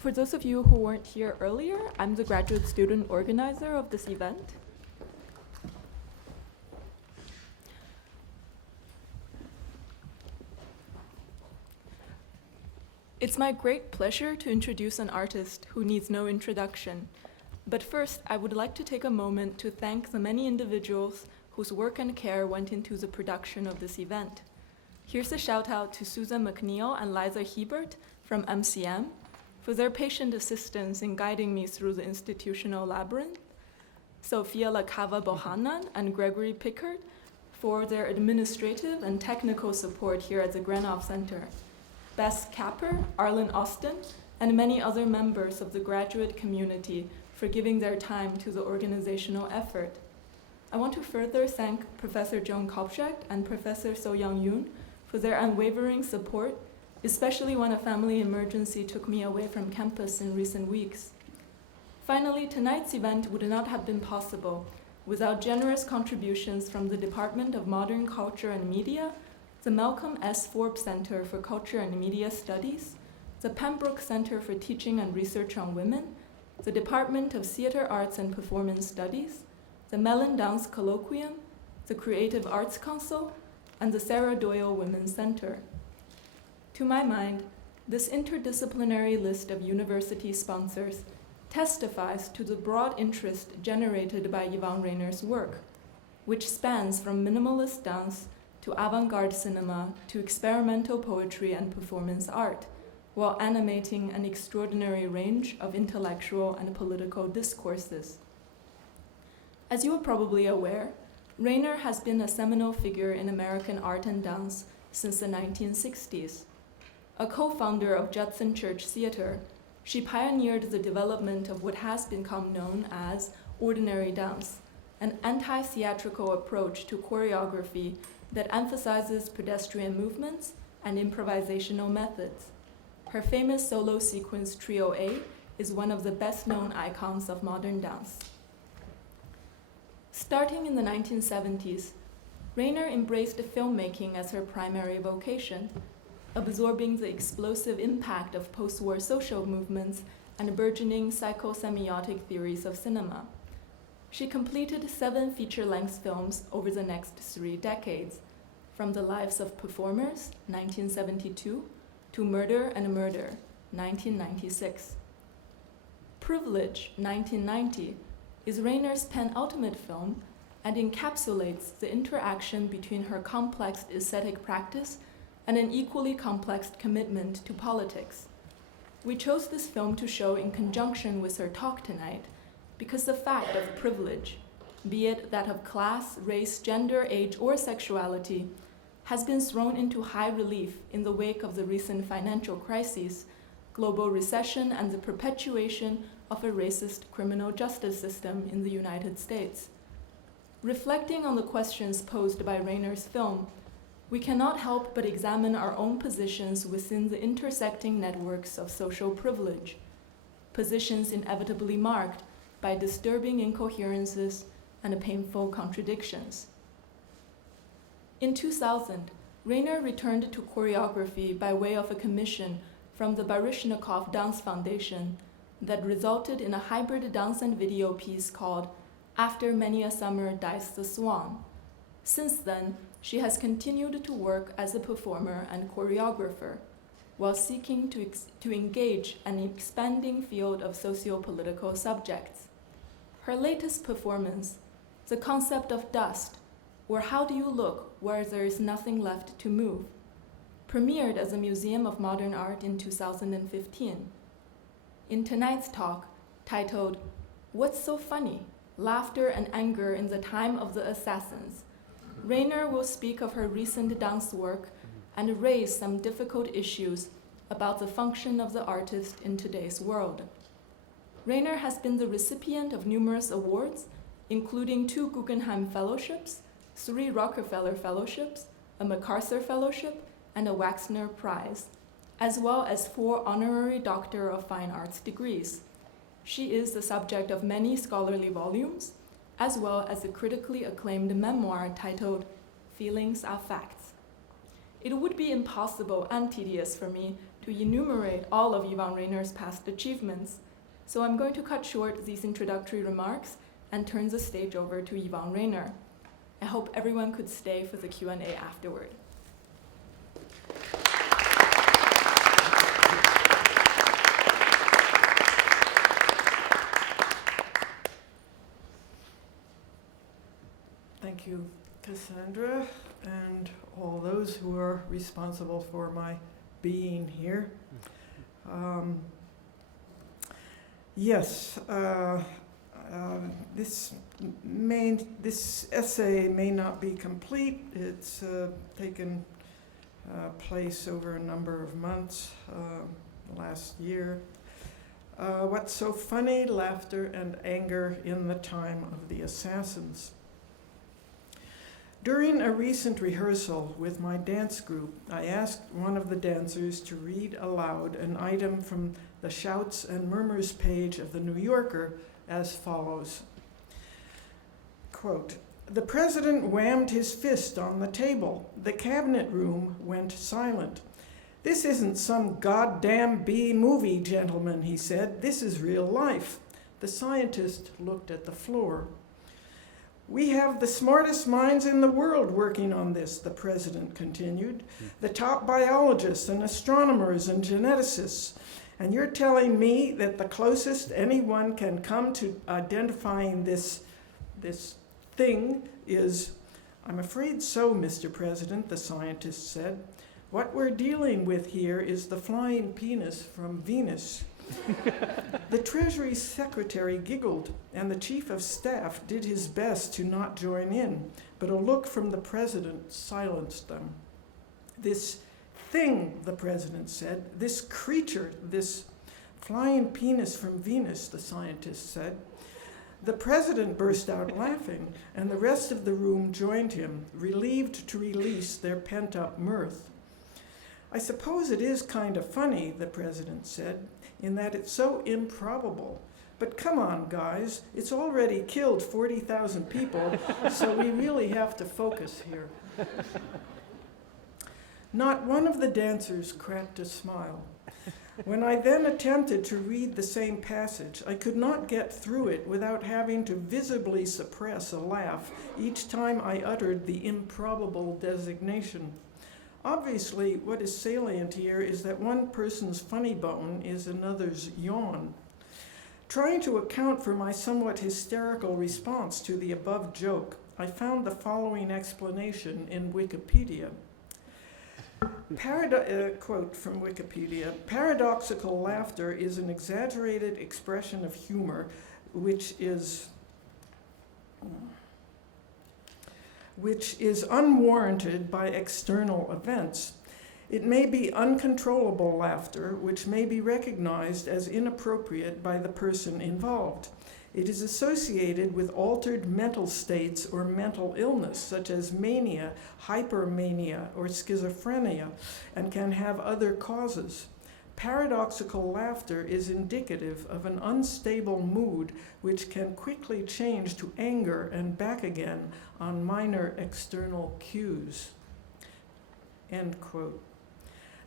For those of you who weren't here earlier, I'm the graduate student organizer of this event. It's my great pleasure to introduce an artist who needs no introduction. But first, I would like to take a moment to thank the many individuals whose work and care went into the production of this event. Here's a shout out to Susan McNeil and Liza Hebert from MCM for their patient assistance in guiding me through the institutional labyrinth, Sophia Lakava Bohanan and Gregory Pickard for their administrative and technical support here at the Grenov Center, Bess Capper, Arlen Austin, and many other members of the graduate community for giving their time to the organizational effort. I want to further thank Professor Joan Kopczak and Professor So-Young Yoon for their unwavering support, especially when a family emergency took me away from campus in recent weeks. Finally, tonight's event would not have been possible without generous contributions from the Department of Modern Culture and Media, the Malcolm S. Forbes Center for Culture and Media Studies, the Pembroke Center for Teaching and Research on Women, the Department of Theater Arts and Performance Studies, the Mellon Downs Colloquium, the Creative Arts Council, and the Sarah Doyle Women's Center. To my mind, this interdisciplinary list of university sponsors testifies to the broad interest generated by Yvonne Rainer's work, which spans from minimalist dance to avant-garde cinema to experimental poetry and performance art, while animating an extraordinary range of intellectual and political discourses. As you are probably aware, Rainer has been a seminal figure in American art and dance since the 1960s. A co-founder of Judson Church Theater, she pioneered the development of what has become known as ordinary dance, an anti-theatrical approach to choreography that emphasizes pedestrian movements and improvisational methods. Her famous solo sequence Trio A is one of the best-known icons of modern dance. Starting in the 1970s, Rainer embraced filmmaking as her primary vocation, absorbing the explosive impact of post-war social movements and burgeoning psychosemiotic theories of cinema. She completed 7 feature-length films over the next 3 decades, from The Lives of Performers, 1972, to Murder and Murder, 1996. Privilege, 1990, is Rainer's penultimate film and encapsulates the interaction between her complex aesthetic practice and an equally complex commitment to politics. We chose this film to show in conjunction with her talk tonight because the fact of privilege, be it that of class, race, gender, age, or sexuality, has been thrown into high relief in the wake of the recent financial crises, global recession, and the perpetuation of a racist criminal justice system in the United States. Reflecting on the questions posed by Rainer's film, we cannot help but examine our own positions within the intersecting networks of social privilege, positions inevitably marked by disturbing incoherences and painful contradictions. In 2000, Rainer returned to choreography by way of a commission from the Baryshnikov Dance Foundation that resulted in a hybrid dance and video piece called After Many a Summer Dies the Swan. Since then, she has continued to work as a performer and choreographer, while seeking to engage an expanding field of socio-political subjects. Her latest performance, The Concept of Dust, or How Do You Look Where There Is Nothing Left to Move, premiered as a Museum of Modern Art in 2015. In tonight's talk, titled What's So Funny? Laughter and Anger in the Time of the Assassins, Rainer will speak of her recent dance work and raise some difficult issues about the function of the artist in today's world. Rainer has been the recipient of numerous awards, including 2 Guggenheim Fellowships, 3 Rockefeller Fellowships, a MacArthur Fellowship, and a Waxner Prize, as well as 4 honorary Doctor of Fine Arts degrees. She is the subject of many scholarly volumes, as well as a critically acclaimed memoir titled Feelings Are Facts. It would be impossible and tedious for me to enumerate all of Yvonne Rayner's past achievements, so I'm going to cut short these introductory remarks and turn the stage over to Yvonne Rayner. I hope everyone could stay for the Q&A afterward. Thank you, Cassandra, and all those who are responsible for my being here. This essay may not be complete. It's taken place over a number of months, last year. What's so funny? Laughter and anger in the time of the assassins. During a recent rehearsal with my dance group, I asked one of the dancers to read aloud an item from the Shouts and Murmurs page of The New Yorker as follows. Quote, "The president whammed his fist on the table. The cabinet room went silent. 'This isn't some goddamn B movie, gentlemen,' he said. 'This is real life.' The scientist looked at the floor. 'We have the smartest minds in the world working on this,' the president continued. 'The top biologists and astronomers and geneticists. And you're telling me that the closest anyone can come to identifying this thing is—' 'I'm afraid so, Mr. President,' the scientist said. 'What we're dealing with here is the flying penis from Venus.' The Treasury Secretary giggled, and the Chief of Staff did his best to not join in, but a look from the President silenced them. 'This thing,' the President said, 'this creature, this flying penis from Venus,' the scientist said. The President burst out laughing, and the rest of the room joined him, relieved to release their pent-up mirth. 'I suppose it is kind of funny,' the President said, 'in that it's so improbable. But come on, guys, it's already killed 40,000 people, so we really have to focus here.' Not one of the dancers cracked a smile. When I then attempted to read the same passage, I could not get through it without having to visibly suppress a laugh each time I uttered the improbable designation. Obviously, what is salient here is that one person's funny bone is another's yawn. Trying to account for my somewhat hysterical response to the above joke, I found the following explanation in Wikipedia. Quote from Wikipedia, "Paradoxical laughter is an exaggerated expression of humor which is unwarranted by external events. It may be uncontrollable laughter, which may be recognized as inappropriate by the person involved. It is associated with altered mental states or mental illness, such as mania, hypermania, or schizophrenia, and can have other causes. Paradoxical laughter is indicative of an unstable mood which can quickly change to anger and back again on minor external cues." End quote.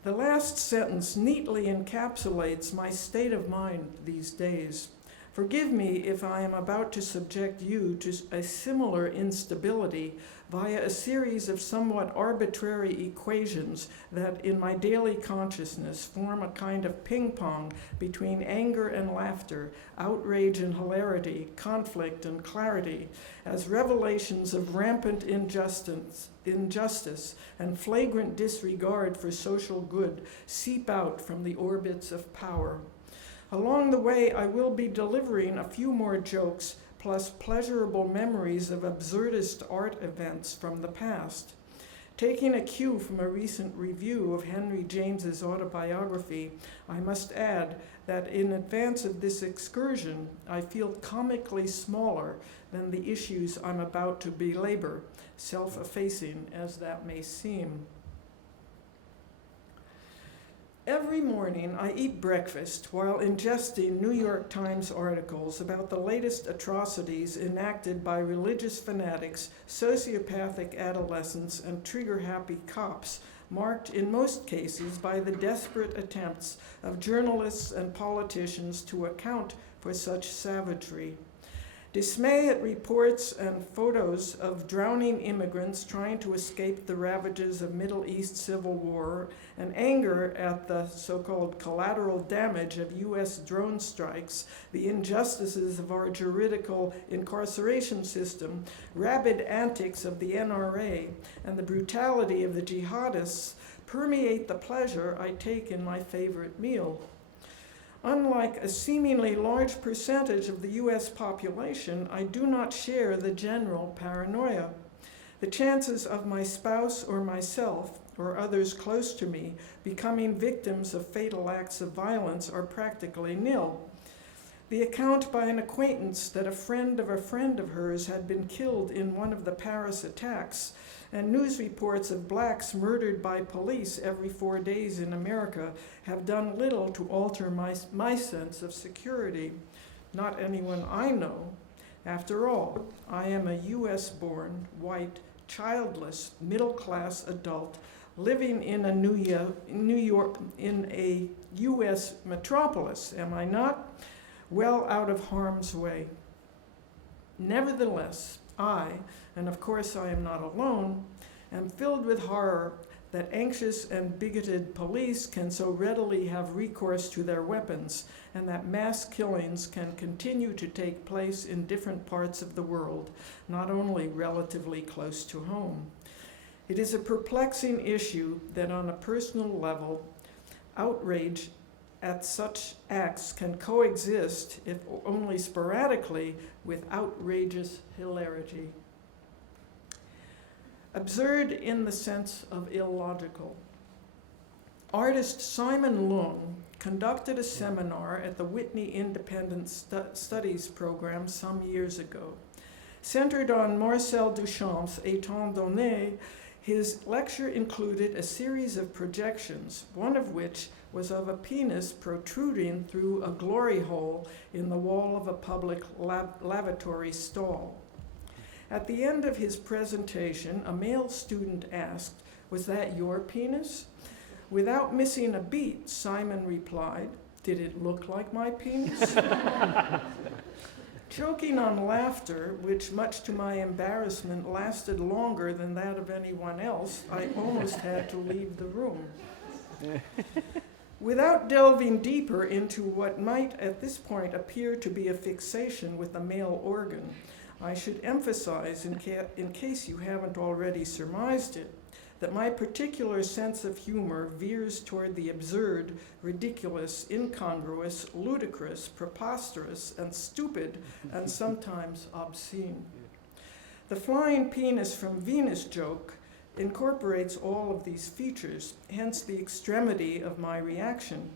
The last sentence neatly encapsulates my state of mind these days. Forgive me if I am about to subject you to a similar instability via a series of somewhat arbitrary equations that in my daily consciousness form a kind of ping-pong between anger and laughter, outrage and hilarity, conflict and clarity, as revelations of rampant injustice and flagrant disregard for social good seep out from the orbits of power. Along the way, I will be delivering a few more jokes plus pleasurable memories of absurdist art events from the past. Taking a cue from a recent review of Henry James's autobiography, I must add that in advance of this excursion, I feel comically smaller than the issues I'm about to belabor, self-effacing as that may seem. Every morning, I eat breakfast while ingesting New York Times articles about the latest atrocities enacted by religious fanatics, sociopathic adolescents, and trigger-happy cops marked in most cases by the desperate attempts of journalists and politicians to account for such savagery. Dismay at reports and photos of drowning immigrants trying to escape the ravages of Middle East civil war, and anger at the so-called collateral damage of US drone strikes, the injustices of our juridical incarceration system, rabid antics of the NRA, and the brutality of the jihadists permeate the pleasure I take in my favorite meal. Unlike a seemingly large percentage of the US population, I do not share the general paranoia. The chances of my spouse or myself, or others close to me, becoming victims of fatal acts of violence are practically nil. The account by an acquaintance that a friend of hers had been killed in one of the Paris attacks, and news reports of blacks murdered by police every 4 days in America have done little to alter my sense of security. Not anyone I know. After all, I am a US-born, white, childless, middle-class adult living in a US metropolis, am I not? Well out of harm's way. Nevertheless, I, and of course I am not alone, am filled with horror that anxious and bigoted police can so readily have recourse to their weapons, and that mass killings can continue to take place in different parts of the world, not only relatively close to home. It is a perplexing issue that on a personal level, outrage at such acts can coexist, if only sporadically, with outrageous hilarity. Absurd in the sense of illogical. Artist Simon Leung conducted a seminar at the Whitney Independent Studies program some years ago. Centered on Marcel Duchamp's Étant donné, his lecture included a series of projections, one of which was of a penis protruding through a glory hole in the wall of a public lavatory stall. At the end of his presentation, a male student asked, "Was that your penis?" Without missing a beat, Simon replied, "Did it look like my penis?" Choking on laughter, which much to my embarrassment lasted longer than that of anyone else, I almost had to leave the room. Without delving deeper into what might at this point appear to be a fixation with the male organ, I should emphasize, in case you haven't already surmised it, that my particular sense of humor veers toward the absurd, ridiculous, incongruous, ludicrous, preposterous, and stupid, and sometimes obscene. The flying penis from Venus joke incorporates all of these features, hence the extremity of my reaction.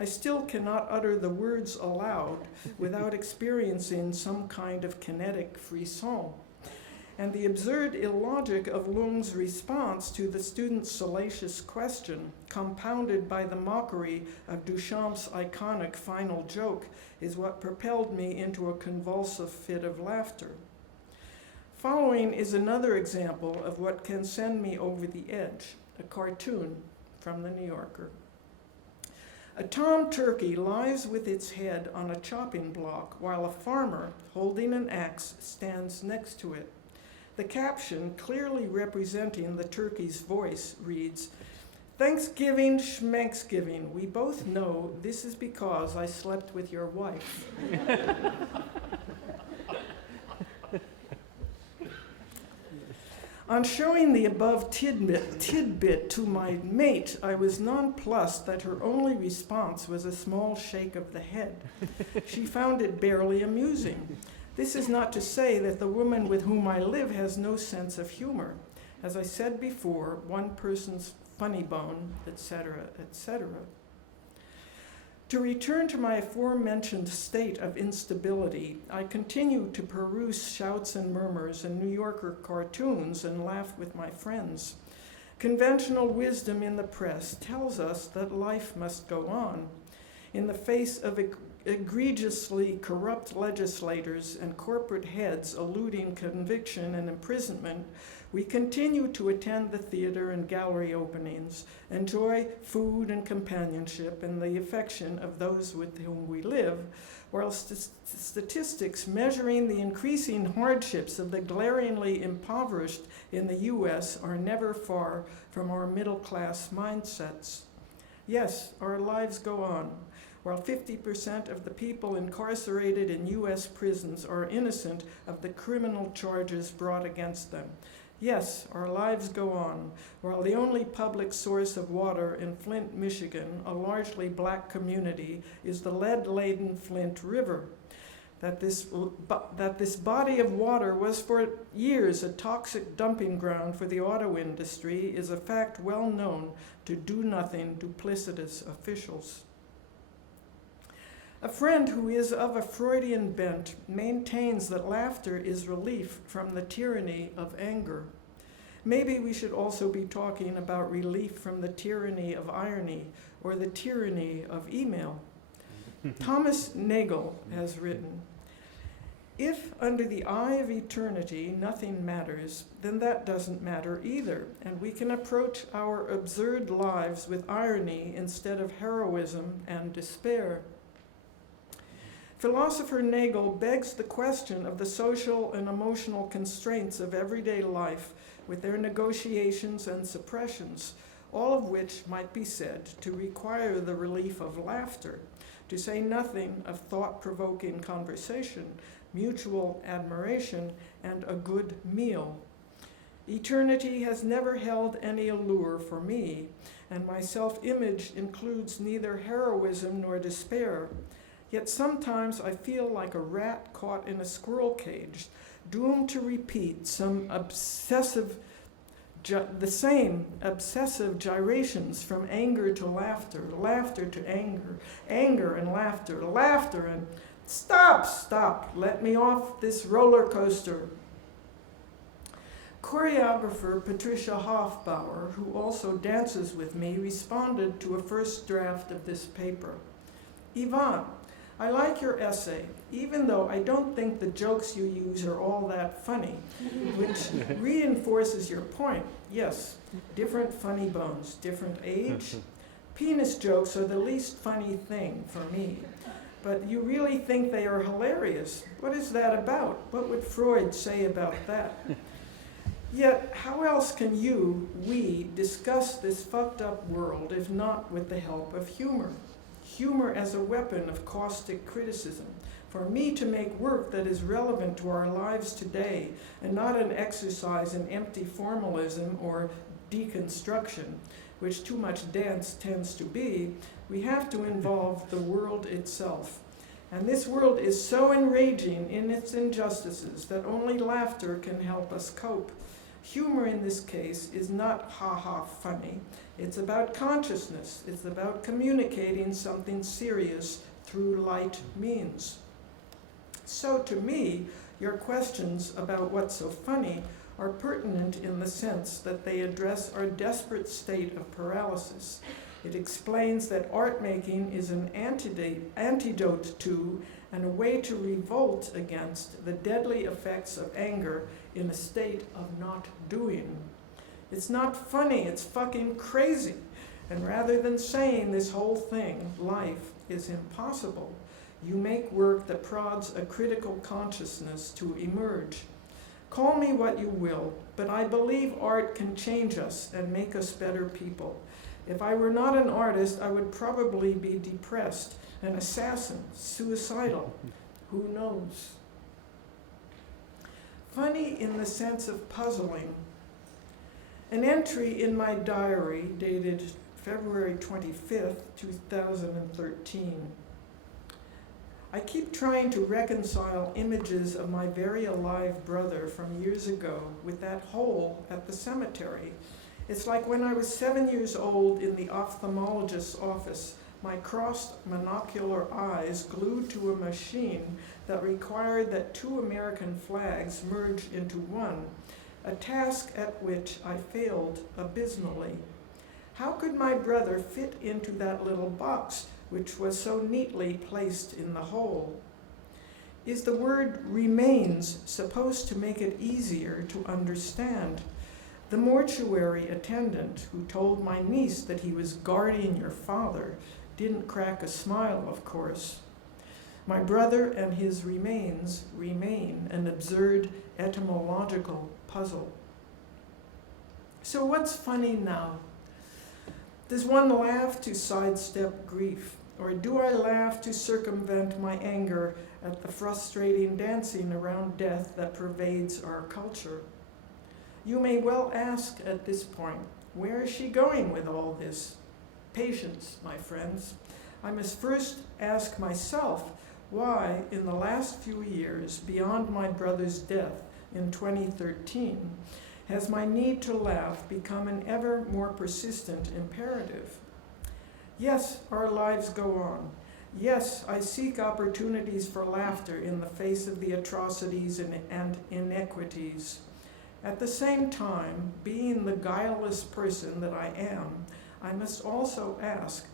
I still cannot utter the words aloud without experiencing some kind of kinetic frisson. And the absurd illogic of Leung's response to the student's salacious question, compounded by the mockery of Duchamp's iconic final joke, is what propelled me into a convulsive fit of laughter. Following is another example of what can send me over the edge, a cartoon from the New Yorker. A tom turkey lies with its head on a chopping block while a farmer, holding an axe, stands next to it. The caption, clearly representing the turkey's voice, reads, "Thanksgiving, schmanksgiving. We both know this is because I slept with your wife." On showing the above tidbit to my mate, I was nonplussed that her only response was a small shake of the head. She found it barely amusing. This is not to say that the woman with whom I live has no sense of humor. As I said before, one person's funny bone, etc., etc. To return to my aforementioned state of instability, I continue to peruse shouts and murmurs and New Yorker cartoons and laugh with my friends. Conventional wisdom in the press tells us that life must go on. In the face of egregiously corrupt legislators and corporate heads eluding conviction and imprisonment We continue to attend the theater and gallery openings, enjoy food and companionship and the affection of those with whom we live, while statistics measuring the increasing hardships of the glaringly impoverished in the US are never far from our middle-class mindsets. Yes, our lives go on. While 50% of the people incarcerated in US prisons are innocent of the criminal charges brought against them. Yes, our lives go on, while the only public source of water in Flint, Michigan, a largely black community, is the lead-laden Flint River. That this body of water was for years a toxic dumping ground for the auto industry is a fact well known to do-nothing, duplicitous officials. A friend who is of a Freudian bent maintains that laughter is relief from the tyranny of anger. Maybe we should also be talking about relief from the tyranny of irony or the tyranny of email. Thomas Nagel has written, "If under the eye of eternity nothing matters, then that doesn't matter either, and we can approach our absurd lives with irony instead of heroism and despair." Philosopher Nagel begs the question of the social and emotional constraints of everyday life with their negotiations and suppressions, all of which might be said to require the relief of laughter, to say nothing of thought-provoking conversation, mutual admiration, and a good meal. Eternity has never held any allure for me, and my self-image includes neither heroism nor despair. Yet sometimes I feel like a rat caught in a squirrel cage, doomed to repeat the same obsessive gyrations from anger to laughter, laughter to anger, anger and laughter, laughter and stop, let me off this roller coaster. Choreographer Patricia Hofbauer, who also dances with me, responded to a first draft of this paper. "Yvonne, I like your essay, even though I don't think the jokes you use are all that funny," which reinforces your point. Yes, different funny bones, different age. Penis jokes are the least funny thing for me. But you really think they are hilarious. What is that about? What would Freud say about that? Yet, how else can we discuss this fucked up world if not with the help of humor? Humor as a weapon of caustic criticism, for me to make work that is relevant to our lives today and not an exercise in empty formalism or deconstruction, which too much dance tends to be, we have to involve the world itself. And this world is so enraging in its injustices that only laughter can help us cope. Humor in this case is not ha-ha funny. It's about consciousness. It's about communicating something serious through light means. So to me, your questions about what's so funny are pertinent in the sense that they address our desperate state of paralysis. It explains that art making is an antidote to and a way to revolt against the deadly effects of anger in a state of not doing. It's not funny, it's fucking crazy. And rather than saying this whole thing, life, is impossible, you make work that prods a critical consciousness to emerge. Call me what you will, but I believe art can change us and make us better people. If I were not an artist, I would probably be depressed, an assassin, suicidal. Who knows? Funny in the sense of puzzling. An entry in my diary dated February 25th, 2013. I keep trying to reconcile images of my very alive brother from years ago with that hole at the cemetery. It's like when I was 7 years old in the ophthalmologist's office, my crossed monocular eyes glued to a machine that required that 2 American flags merge into one, a task at which I failed abysmally. How could my brother fit into that little box, which was so neatly placed in the hole? Is the word remains supposed to make it easier to understand? The mortuary attendant who told my niece that he was guarding your father didn't crack a smile, of course. My brother and his remains remain an absurd etymological puzzle. So what's funny now? Does one laugh to sidestep grief? Or do I laugh to circumvent my anger at the frustrating dancing around death that pervades our culture? You may well ask at this point, where is she going with all this? Patience, my friends. I must first ask myself why, in the last few years, beyond my brother's death in 2013, has my need to laugh become an ever more persistent imperative? Yes, our lives go on. Yes, I seek opportunities for laughter in the face of the atrocities and inequities. At the same time, being the guileless person that I am, I must also ask,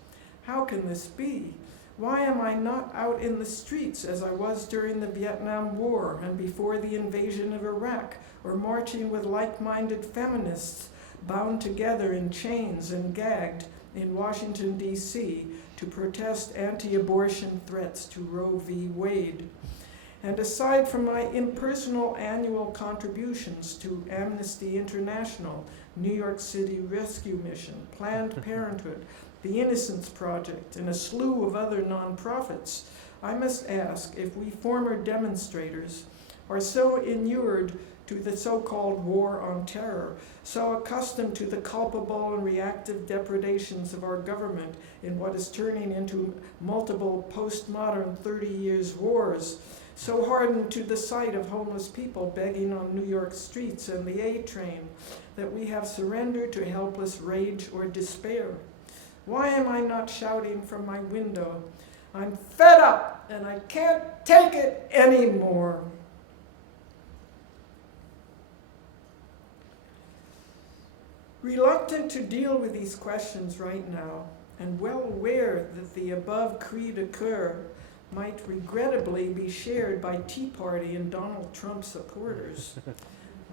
how can this be? Why am I not out in the streets as I was during the Vietnam War and before the invasion of Iraq, or marching with like-minded feminists bound together in chains and gagged in Washington, D.C. to protest anti-abortion threats to Roe v. Wade? And aside from my impersonal annual contributions to Amnesty International, New York City Rescue Mission, Planned Parenthood, the Innocence Project, and a slew of other nonprofits, I must ask if we former demonstrators are so inured to the so-called war on terror, so accustomed to the culpable and reactive depredations of our government in what is turning into multiple postmodern 30 years wars, so hardened to the sight of homeless people begging on New York streets and the A train, that we have surrendered to helpless rage or despair. Why am I not shouting from my window, I'm fed up and I can't take it anymore? Reluctant to deal with these questions right now, and well aware that the above cri de coeur might regrettably be shared by Tea Party and Donald Trump supporters,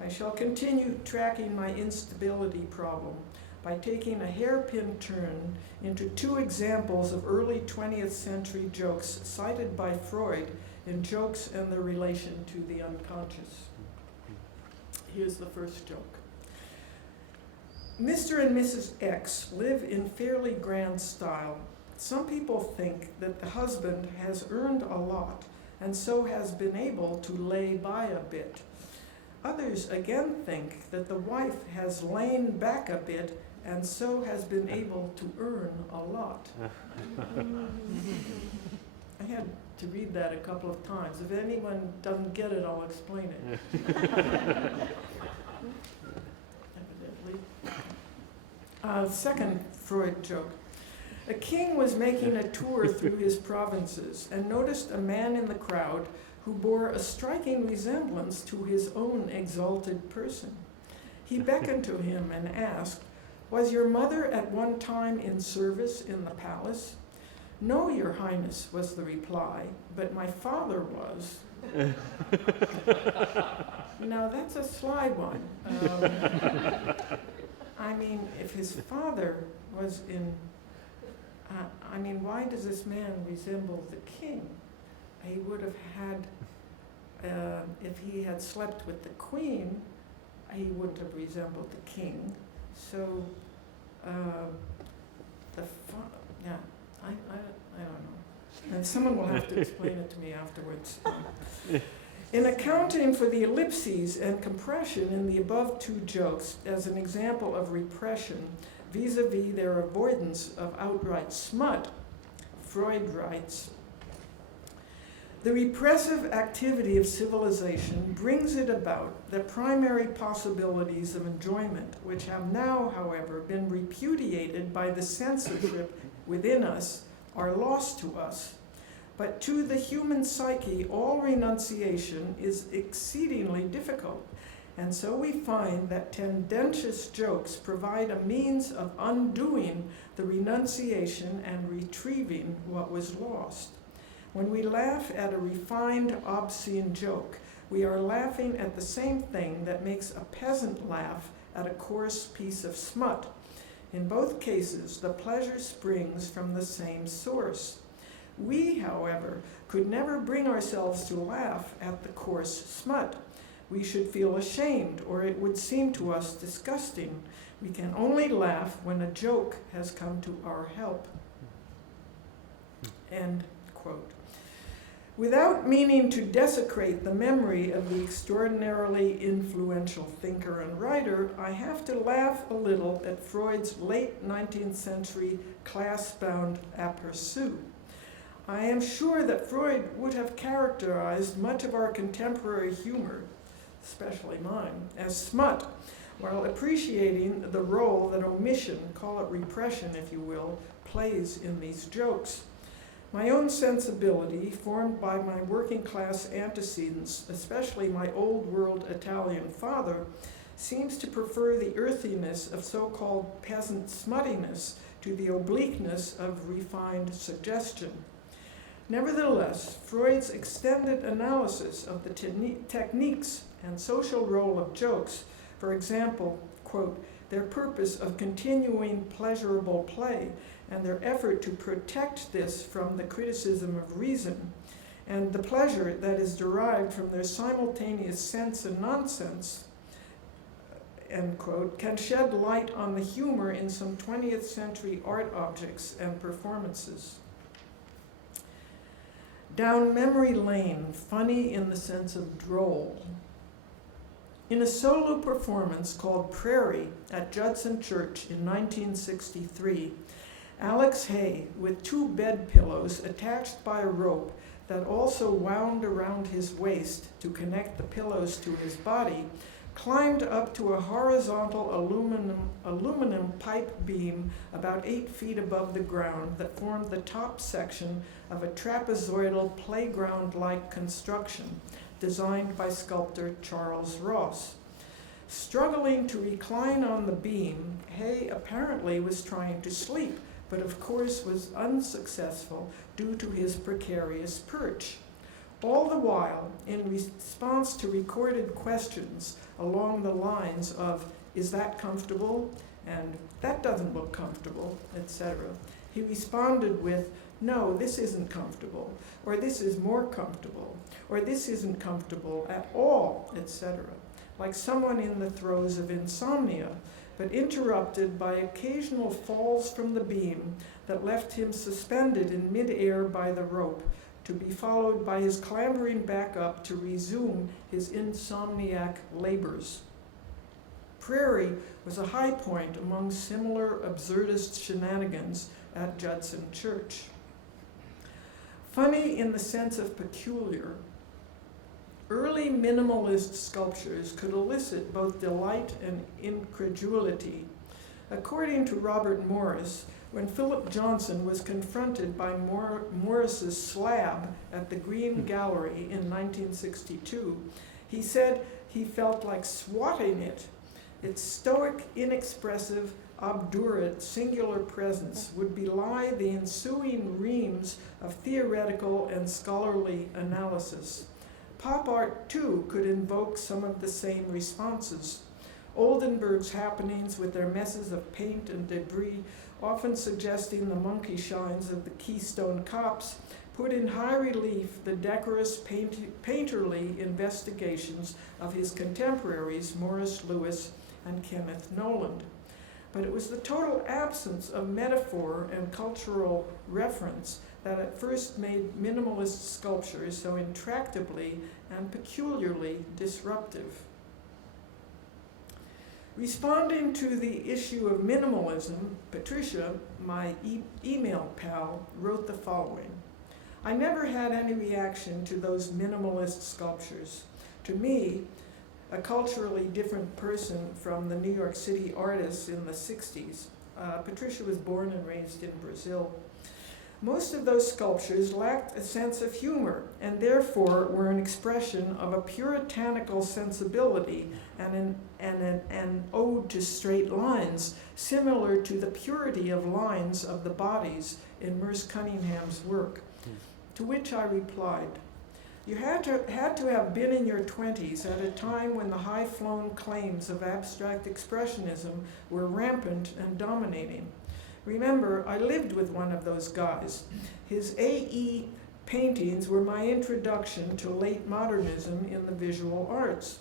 I shall continue tracking my instability problem by taking a hairpin turn into two examples of early 20th century jokes cited by Freud in Jokes and Their Relation to the Unconscious. Here's the first joke. Mr. and Mrs. X live in fairly grand style. Some people think that the husband has earned a lot and so has been able to lay by a bit. Others again think that the wife has lain back a bit and so has been able to earn a lot. I had to read that a couple of times. If anyone doesn't get it, I'll explain it. Evidently. Second Freud joke. A king was making a tour through his provinces and noticed a man in the crowd who bore a striking resemblance to his own exalted person. He beckoned to him and asked, "Was your mother at one time in service in the palace?" "No, Your Highness," was the reply, "but my father was." Now that's a sly one. I mean, if his father was in, why does this man resemble the king? He would have had, if he had slept with the queen, he wouldn't have resembled the king. So, I don't know. And someone will have to explain it to me afterwards. In accounting for the ellipses and compression in the above two jokes as an example of repression vis-a-vis their avoidance of outright smut, Freud writes, "The repressive activity of civilization brings it about that primary possibilities of enjoyment, which have now, however, been repudiated by the censorship within us, are lost to us. But to the human psyche, all renunciation is exceedingly difficult, and so we find that tendentious jokes provide a means of undoing the renunciation and retrieving what was lost. When we laugh at a refined, obscene joke, we are laughing at the same thing that makes a peasant laugh at a coarse piece of smut. In both cases, the pleasure springs from the same source. We, however, could never bring ourselves to laugh at the coarse smut. We should feel ashamed, or it would seem to us disgusting. We can only laugh when a joke has come to our help. End quote. Without meaning to desecrate the memory of the extraordinarily influential thinker and writer, I have to laugh a little at Freud's late 19th century class-bound aperçu. I am sure that Freud would have characterized much of our contemporary humor, especially mine, as smut, while appreciating the role that omission, call it repression if you will, plays in these jokes. My own sensibility, formed by my working class antecedents, especially my old world Italian father, seems to prefer the earthiness of so-called peasant smuttiness to the obliqueness of refined suggestion. Nevertheless, Freud's extended analysis of the techniques and social role of jokes, for example, quote, their purpose of continuing pleasurable play and their effort to protect this from the criticism of reason, and the pleasure that is derived from their simultaneous sense and nonsense, end quote, can shed light on the humor in some 20th century art objects and performances. Down memory lane, funny in the sense of droll. In a solo performance called Prairie at Judson Church in 1963, Alex Hay, with 2 bed pillows attached by a rope that also wound around his waist to connect the pillows to his body, climbed up to a horizontal aluminum pipe beam about 8 feet above the ground that formed the top section of a trapezoidal playground-like construction designed by sculptor Charles Ross. Struggling to recline on the beam, Hay apparently was trying to sleep, but of course was unsuccessful due to his precarious perch. All the while, in response to recorded questions along the lines of, "Is that comfortable?" and "That doesn't look comfortable," etc., he responded with, "No, this isn't comfortable," or "This is more comfortable," or "This isn't comfortable at all," etc., like someone in the throes of insomnia, but interrupted by occasional falls from the beam that left him suspended in midair by the rope, to be followed by his clambering back up to resume his insomniac labors. Prairie was a high point among similar absurdist shenanigans at Judson Church. Funny in the sense of peculiar. Early minimalist sculptures could elicit both delight and incredulity. According to Robert Morris, when Philip Johnson was confronted by Morris's slab at the Green Gallery in 1962, he said he felt like swatting it. Its stoic, inexpressive, obdurate, singular presence would belie the ensuing reams of theoretical and scholarly analysis. Pop art, too, could invoke some of the same responses. Oldenburg's happenings with their messes of paint and debris, often suggesting the monkey shines of the Keystone Cops, put in high relief the decorous, painterly investigations of his contemporaries Morris Louis and Kenneth Noland. But it was the total absence of metaphor and cultural reference that at first made minimalist sculptures so intractably and peculiarly disruptive. Responding to the issue of minimalism, Patricia, my email pal, wrote the following. "I never had any reaction to those minimalist sculptures. To me, a culturally different person from the New York City artists in the 60s. Patricia was born and raised in Brazil. Most of those sculptures lacked a sense of humor and therefore were an expression of a puritanical sensibility and an ode to straight lines, similar to the purity of lines of the bodies in Merce Cunningham's work. To which I replied, You had to have been in your 20s at a time when the high-flown claims of abstract expressionism were rampant and dominating. Remember, I lived with one of those guys. His A.E. paintings were my introduction to late modernism in the visual arts.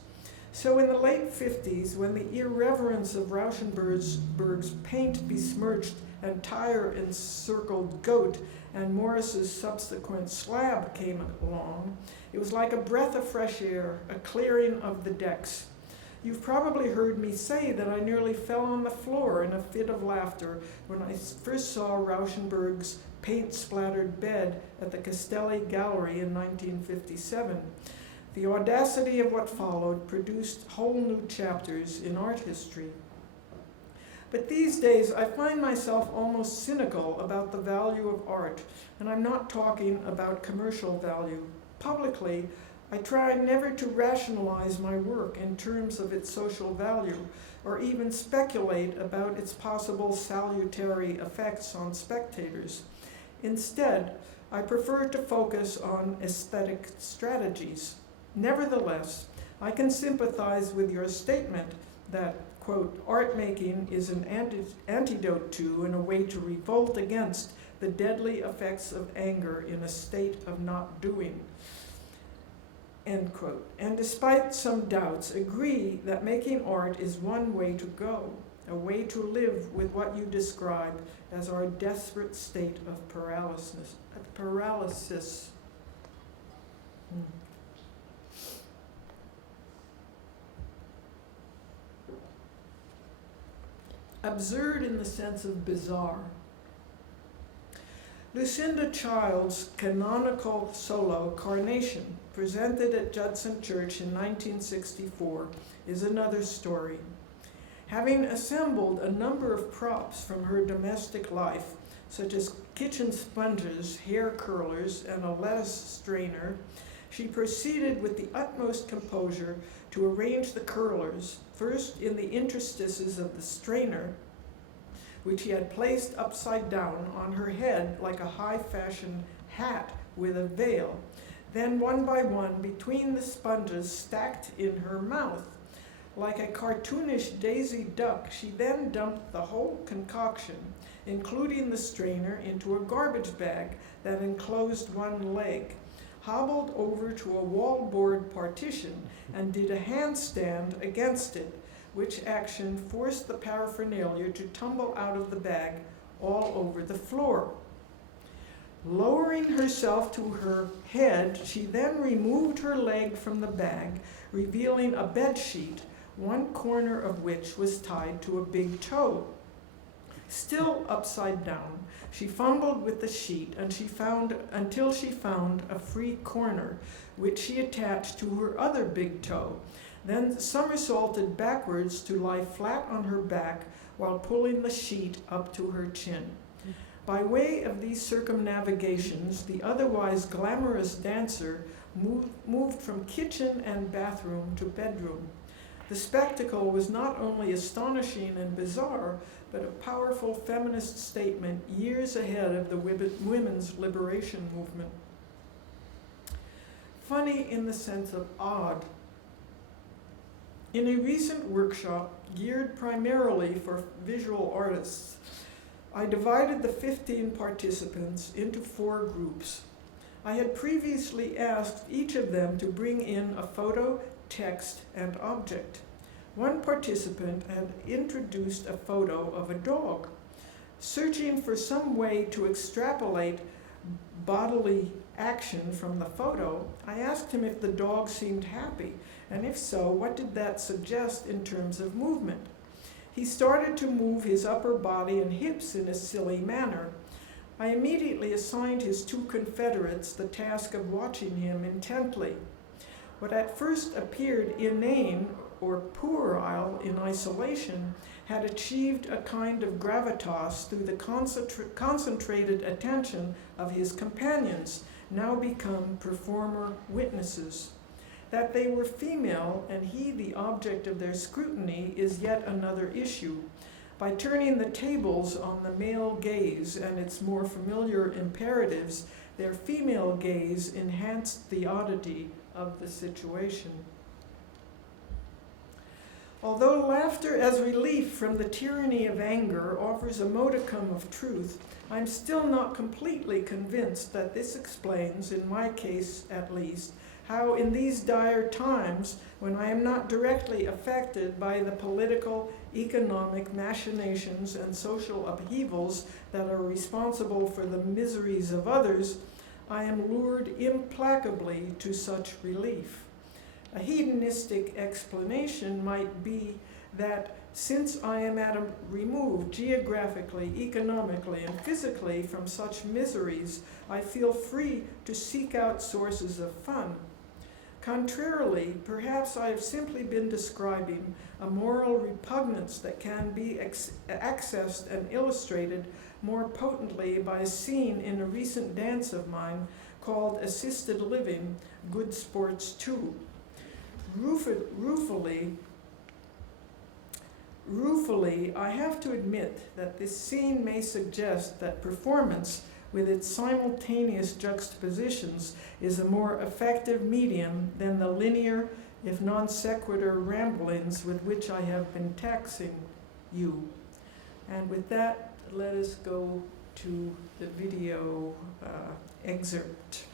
So in the late 50s, when the irreverence of Rauschenberg's paint-besmirched and tire-encircled goat and Morris's subsequent slab came along, it was like a breath of fresh air, a clearing of the decks. You've probably heard me say that I nearly fell on the floor in a fit of laughter when I first saw Rauschenberg's paint-splattered bed at the Castelli Gallery in 1957. The audacity of what followed produced whole new chapters in art history. But these days, I find myself almost cynical about the value of art, and I'm not talking about commercial value. Publicly, I try never to rationalize my work in terms of its social value, or even speculate about its possible salutary effects on spectators. Instead, I prefer to focus on aesthetic strategies. Nevertheless, I can sympathize with your statement that, quote, art making is an antidote to and a way to revolt against the deadly effects of anger in a state of not doing, end quote. And despite some doubts, agree that making art is one way to go, a way to live with what you describe as our desperate state of paralysis. Absurd in the sense of bizarre. Lucinda Child's canonical solo, Carnation, presented at Judson Church in 1964, is another story. Having assembled a number of props from her domestic life, such as kitchen sponges, hair curlers, and a lettuce strainer, she proceeded with the utmost composure to arrange the curlers, first in the interstices of the strainer, which he had placed upside down on her head like a high-fashion hat with a veil, then one by one between the sponges stacked in her mouth. Like a cartoonish Daisy Duck, she then dumped the whole concoction, including the strainer, into a garbage bag that enclosed one leg, hobbled over to a wallboard partition, and did a handstand against it, which action forced the paraphernalia to tumble out of the bag all over the floor. Lowering herself to her head, she then removed her leg from the bag, revealing a bed sheet, one corner of which was tied to a big toe. Still upside down, she fumbled with the sheet until she found a free corner, which she attached to her other big toe, then somersaulted backwards to lie flat on her back while pulling the sheet up to her chin. By way of these circumnavigations, the otherwise glamorous dancer moved from kitchen and bathroom to bedroom. The spectacle was not only astonishing and bizarre, but a powerful feminist statement years ahead of the women's liberation movement. Funny in the sense of odd. In a recent workshop geared primarily for visual artists, I divided the 15 participants into 4 groups. I had previously asked each of them to bring in a photo, text, and object. One participant had introduced a photo of a dog. Searching for some way to extrapolate bodily action from the photo, I asked him if the dog seemed happy, and if so, what did that suggest in terms of movement? He started to move his upper body and hips in a silly manner. I immediately assigned his 2 confederates the task of watching him intently. What at first appeared inane or puerile in isolation had achieved a kind of gravitas through the concentrated attention of his companions, now become performer witnesses. That they were female and he the object of their scrutiny is yet another issue. By turning the tables on the male gaze and its more familiar imperatives, Their female gaze enhanced the oddity of the situation. Although laughter as relief from the tyranny of anger offers a modicum of truth, I'm still not completely convinced that this explains, in my case at least, how in these dire times, when I am not directly affected by the political, economic machinations and social upheavals that are responsible for the miseries of others, I am lured implacably to such relief. A hedonistic explanation might be that since I am at a remove geographically, economically, and physically from such miseries, I feel free to seek out sources of fun. Contrarily, perhaps I have simply been describing a moral repugnance that can be accessed and illustrated more potently by a scene in a recent dance of mine called Assisted Living, Good Sports 2. Ruefully, I have to admit that this scene may suggest that performance, with its simultaneous juxtapositions, is a more effective medium than the linear, if non sequitur, ramblings with which I have been taxing you. And with that, let us go to the video excerpt.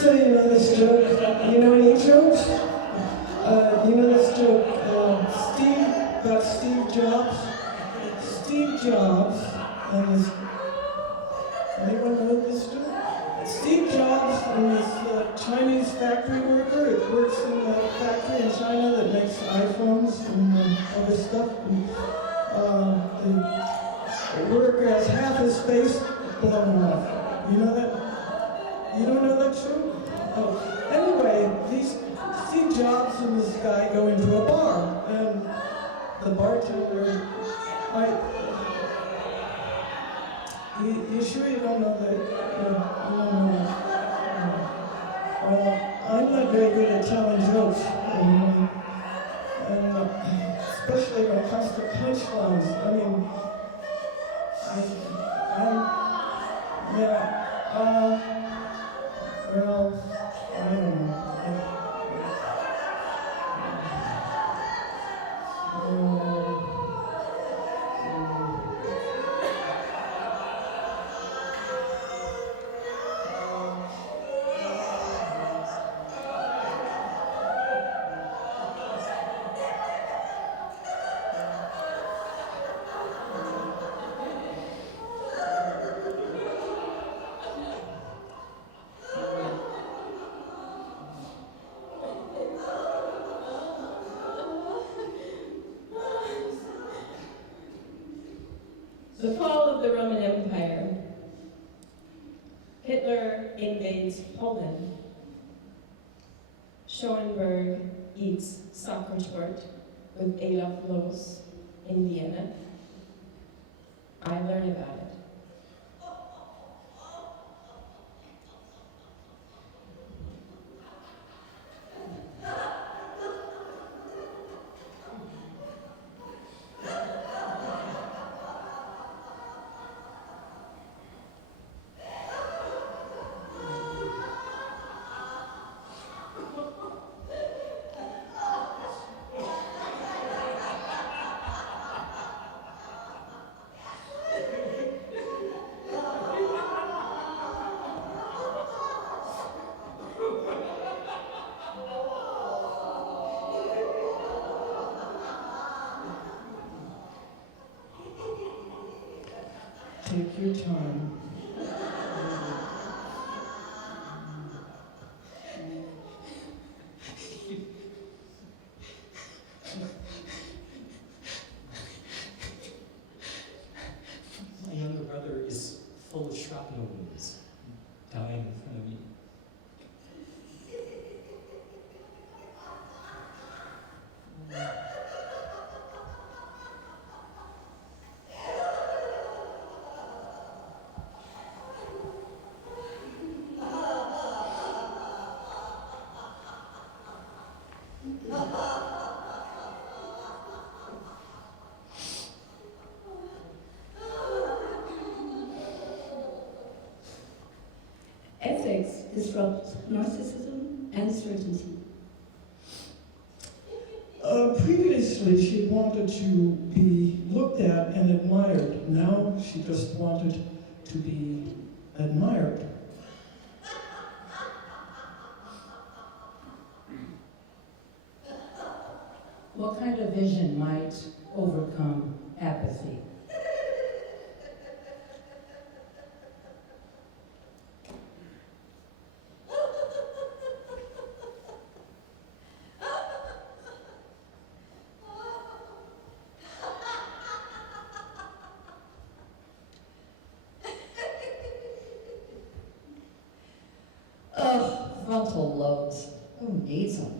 So you know this joke? You know any jokes? You know this joke? About Steve Jobs. Steve Jobs and his. Anyone know this joke? Steve Jobs and his Chinese factory worker. It works in a factory in China that makes iPhones and other stuff. And, the worker has half his face blown off. You know that? You don't know that show? Oh. Anyway, Steve Jobs and this guy go into a bar, and the bartender, you sure you don't know that? You don't know that? I'm not very good at telling jokes, and especially when it comes to punchlines. I mean, well, I don't know. The fall of the Roman Empire. Hitler invades Poland. Schoenberg eats sauerkraut with Adolf Loos in Vienna. I learn about it. Take your time. My younger brother is full of shrapnel wounds, dying in front of me. Ethics disrupts narcissism and certainty. Previously, she wanted to be looked at and admired. Now she just wanted to be admired. What kind of vision might overcome apathy? Frontal lobes. Who needs them?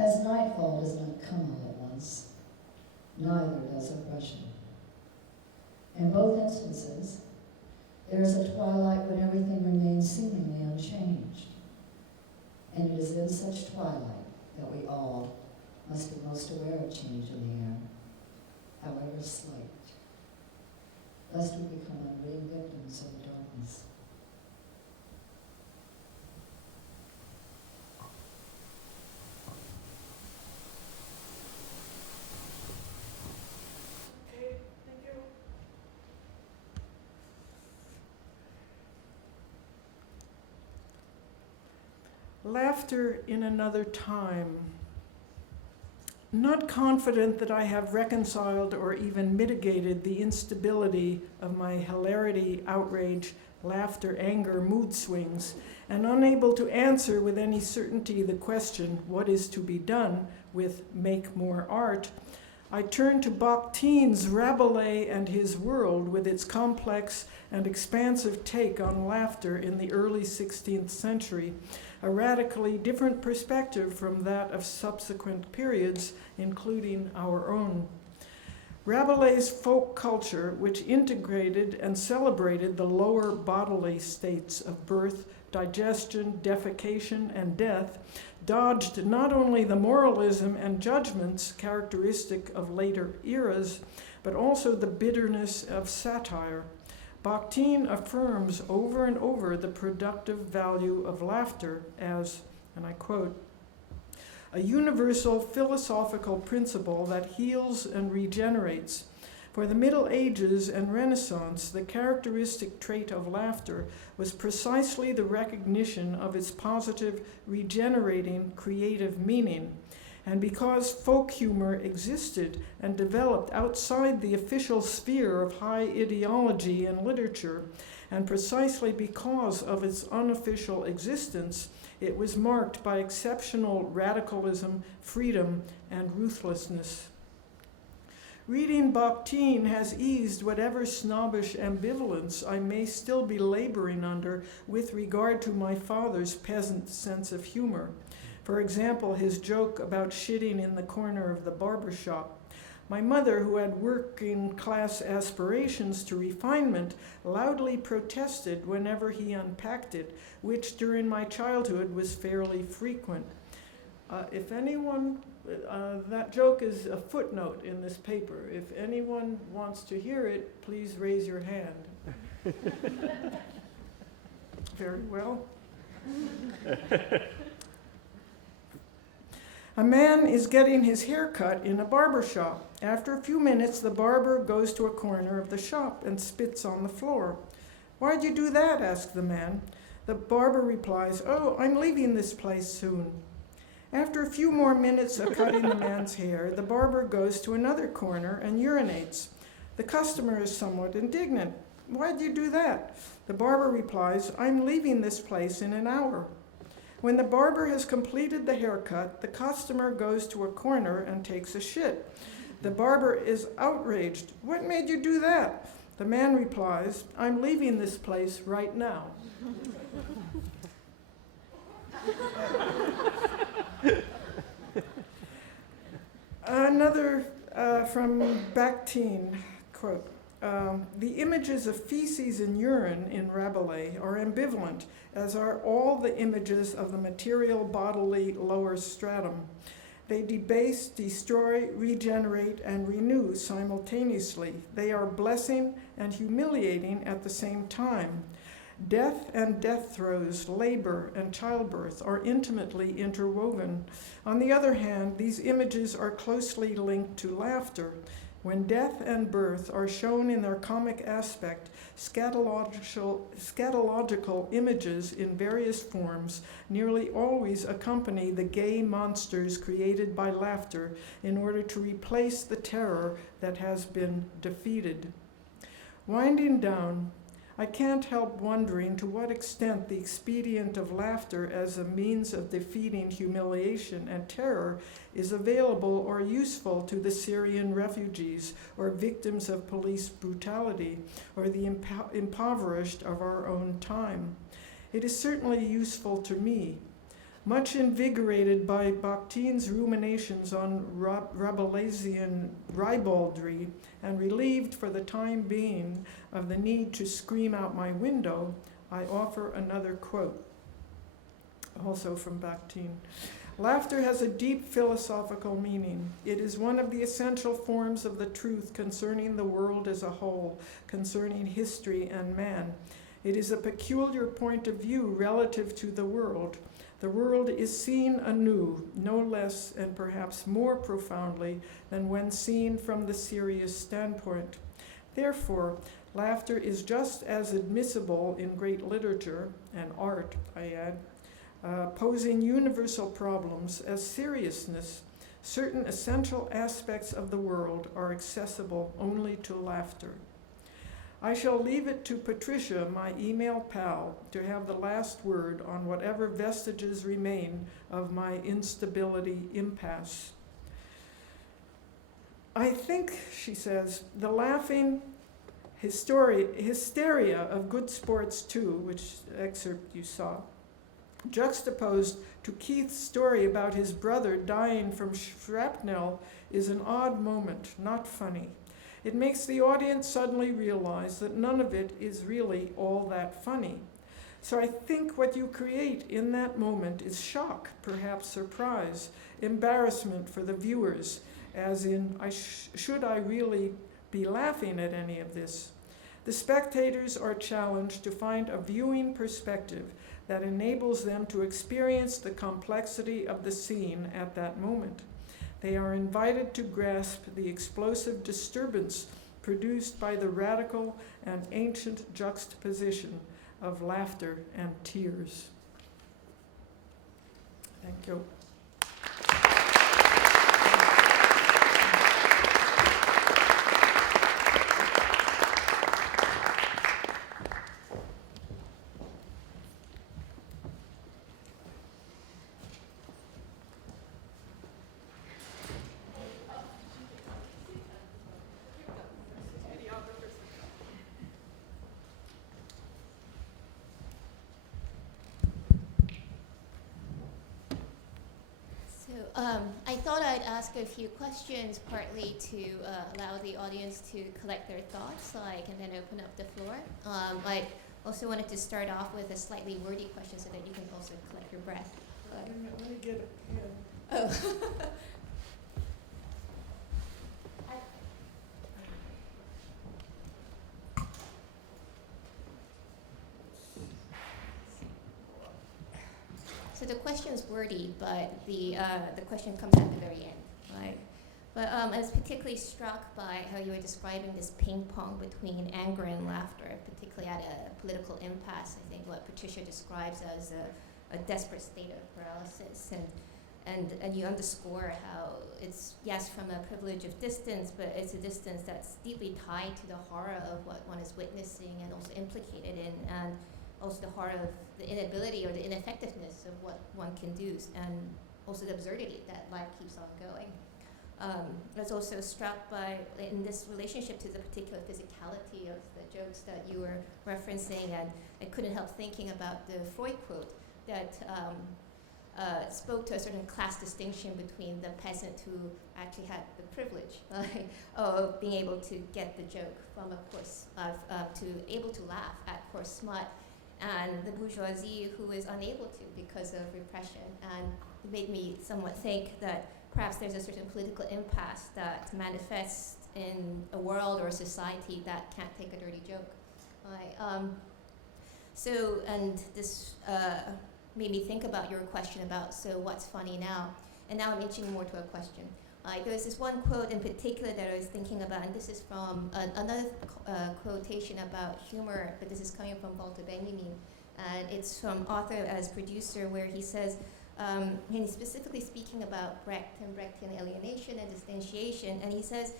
As nightfall does not come all at once, neither does oppression. In both instances, there is a twilight when everything remains seemingly unchanged. And it is in such twilight that we all must be most aware of change in the air, however slight, lest we become unwitting victims of the darkness. Laughter in another time. Not confident that I have reconciled or even mitigated the instability of my hilarity, outrage, laughter, anger, mood swings, and unable to answer with any certainty the question, what is to be done with make more art, I turn to Bakhtin's Rabelais and His World with its complex and expansive take on laughter in the early 16th century, a radically different perspective from that of subsequent periods, including our own. Rabelais' folk culture, which integrated and celebrated the lower bodily states of birth, digestion, defecation, and death, dodged not only the moralism and judgments characteristic of later eras, but also the bitterness of satire. Bakhtin affirms over and over the productive value of laughter as, and I quote, a universal philosophical principle that heals and regenerates. For the Middle Ages and Renaissance, the characteristic trait of laughter was precisely the recognition of its positive, regenerating, creative meaning. And because folk humor existed and developed outside the official sphere of high ideology and literature, and precisely because of its unofficial existence, it was marked by exceptional radicalism, freedom, and ruthlessness. Reading Bakhtin has eased whatever snobbish ambivalence I may still be laboring under with regard to my father's peasant sense of humor. For example, his joke about shitting in the corner of the barber shop. My mother, who had working-class aspirations to refinement, loudly protested whenever he unpacked it, which during my childhood was fairly frequent. If anyone, that joke is a footnote in this paper. If anyone wants to hear it, please raise your hand. Very well. A man is getting his hair cut in a barber shop. After a few minutes, the barber goes to a corner of the shop and spits on the floor. "Why'd you do that?" asks the man. The barber replies, "Oh, I'm leaving this place soon." After a few more minutes of cutting the man's hair, the barber goes to another corner and urinates. The customer is somewhat indignant. "Why'd you do that?" The barber replies, "I'm leaving this place in an hour." When the barber has completed the haircut, the customer goes to a corner and takes a shit. The barber is outraged. "What made you do that?" The man replies, "I'm leaving this place right now." Another from Bakhtin, quote, the images of feces and urine in Rabelais are ambivalent, as are all the images of the material bodily lower stratum. They debase, destroy, regenerate, and renew simultaneously. They are blessing and humiliating at the same time. Death and death throes, labor and childbirth are intimately interwoven. On the other hand, these images are closely linked to laughter. When death and birth are shown in their comic aspect, scatological images in various forms nearly always accompany the gay monsters created by laughter in order to replace the terror that has been defeated. Winding down, I can't help wondering to what extent the expedient of laughter as a means of defeating humiliation and terror is available or useful to the Syrian refugees or victims of police brutality or the impoverished of our own time. It is certainly useful to me. Much invigorated by Bakhtin's ruminations on Rabelaisian ribaldry and relieved for the time being of the need to scream out my window, I offer another quote, also from Bakhtin. Laughter has a deep philosophical meaning. It is one of the essential forms of the truth concerning the world as a whole, concerning history and man. It is a peculiar point of view relative to the world. The world is seen anew, no less and perhaps more profoundly than when seen from the serious standpoint. Therefore, laughter is just as admissible in great literature and art, I add, posing universal problems as seriousness. Certain essential aspects of the world are accessible only to laughter. I shall leave it to Patricia, my email pal, to have the last word on whatever vestiges remain of my instability impasse. I think, she says, the laughing hysteria of Good Sports 2, which excerpt you saw, juxtaposed to Keith's story about his brother dying from shrapnel, is an odd moment, not funny. It makes the audience suddenly realize that none of it is really all that funny. So I think what you create in that moment is shock, perhaps surprise, embarrassment for the viewers, as in, should I really be laughing at any of this? The spectators are challenged to find a viewing perspective that enables them to experience the complexity of the scene at that moment. They are invited to grasp the explosive disturbance produced by the radical and ancient juxtaposition of laughter and tears. Thank you. I thought I'd ask a few questions, partly to allow the audience to collect their thoughts, so I can then open up the floor. I also wanted to start off with a slightly wordy question so that you can also collect your breath. Let me get a pen. Oh. So the question's wordy, but the question comes at the very end, right? But I was particularly struck by how you were describing this ping pong between anger and laughter, particularly at a political impasse. I think what Patricia describes as a desperate state of paralysis, and you underscore how it's, yes, from a privilege of distance, but it's a distance that's deeply tied to the horror of what one is witnessing and also implicated in, and also the horror of the inability or the ineffectiveness of what one can do, and also the absurdity that life keeps on going. I was also struck by, in this relationship to the particular physicality of the jokes that you were referencing, and I couldn't help thinking about the Freud quote that spoke to a certain class distinction between the peasant who actually had the privilege of being able to get the joke from a coarse, to able to laugh at coarse smut, and the bourgeoisie who is unable to because of repression. And it made me somewhat think that perhaps there's a certain political impasse that manifests in a world or a society that can't take a dirty joke. So, and this made me think about your question about, so what's funny now? And now I'm inching more to a question. There was this one quote in particular that I was thinking about, and this is from another quotation about humor, but this is coming from Walter Benjamin, and it's from author as producer, where he says, and he's specifically speaking about Brecht and Brechtian alienation and distanciation, and he says,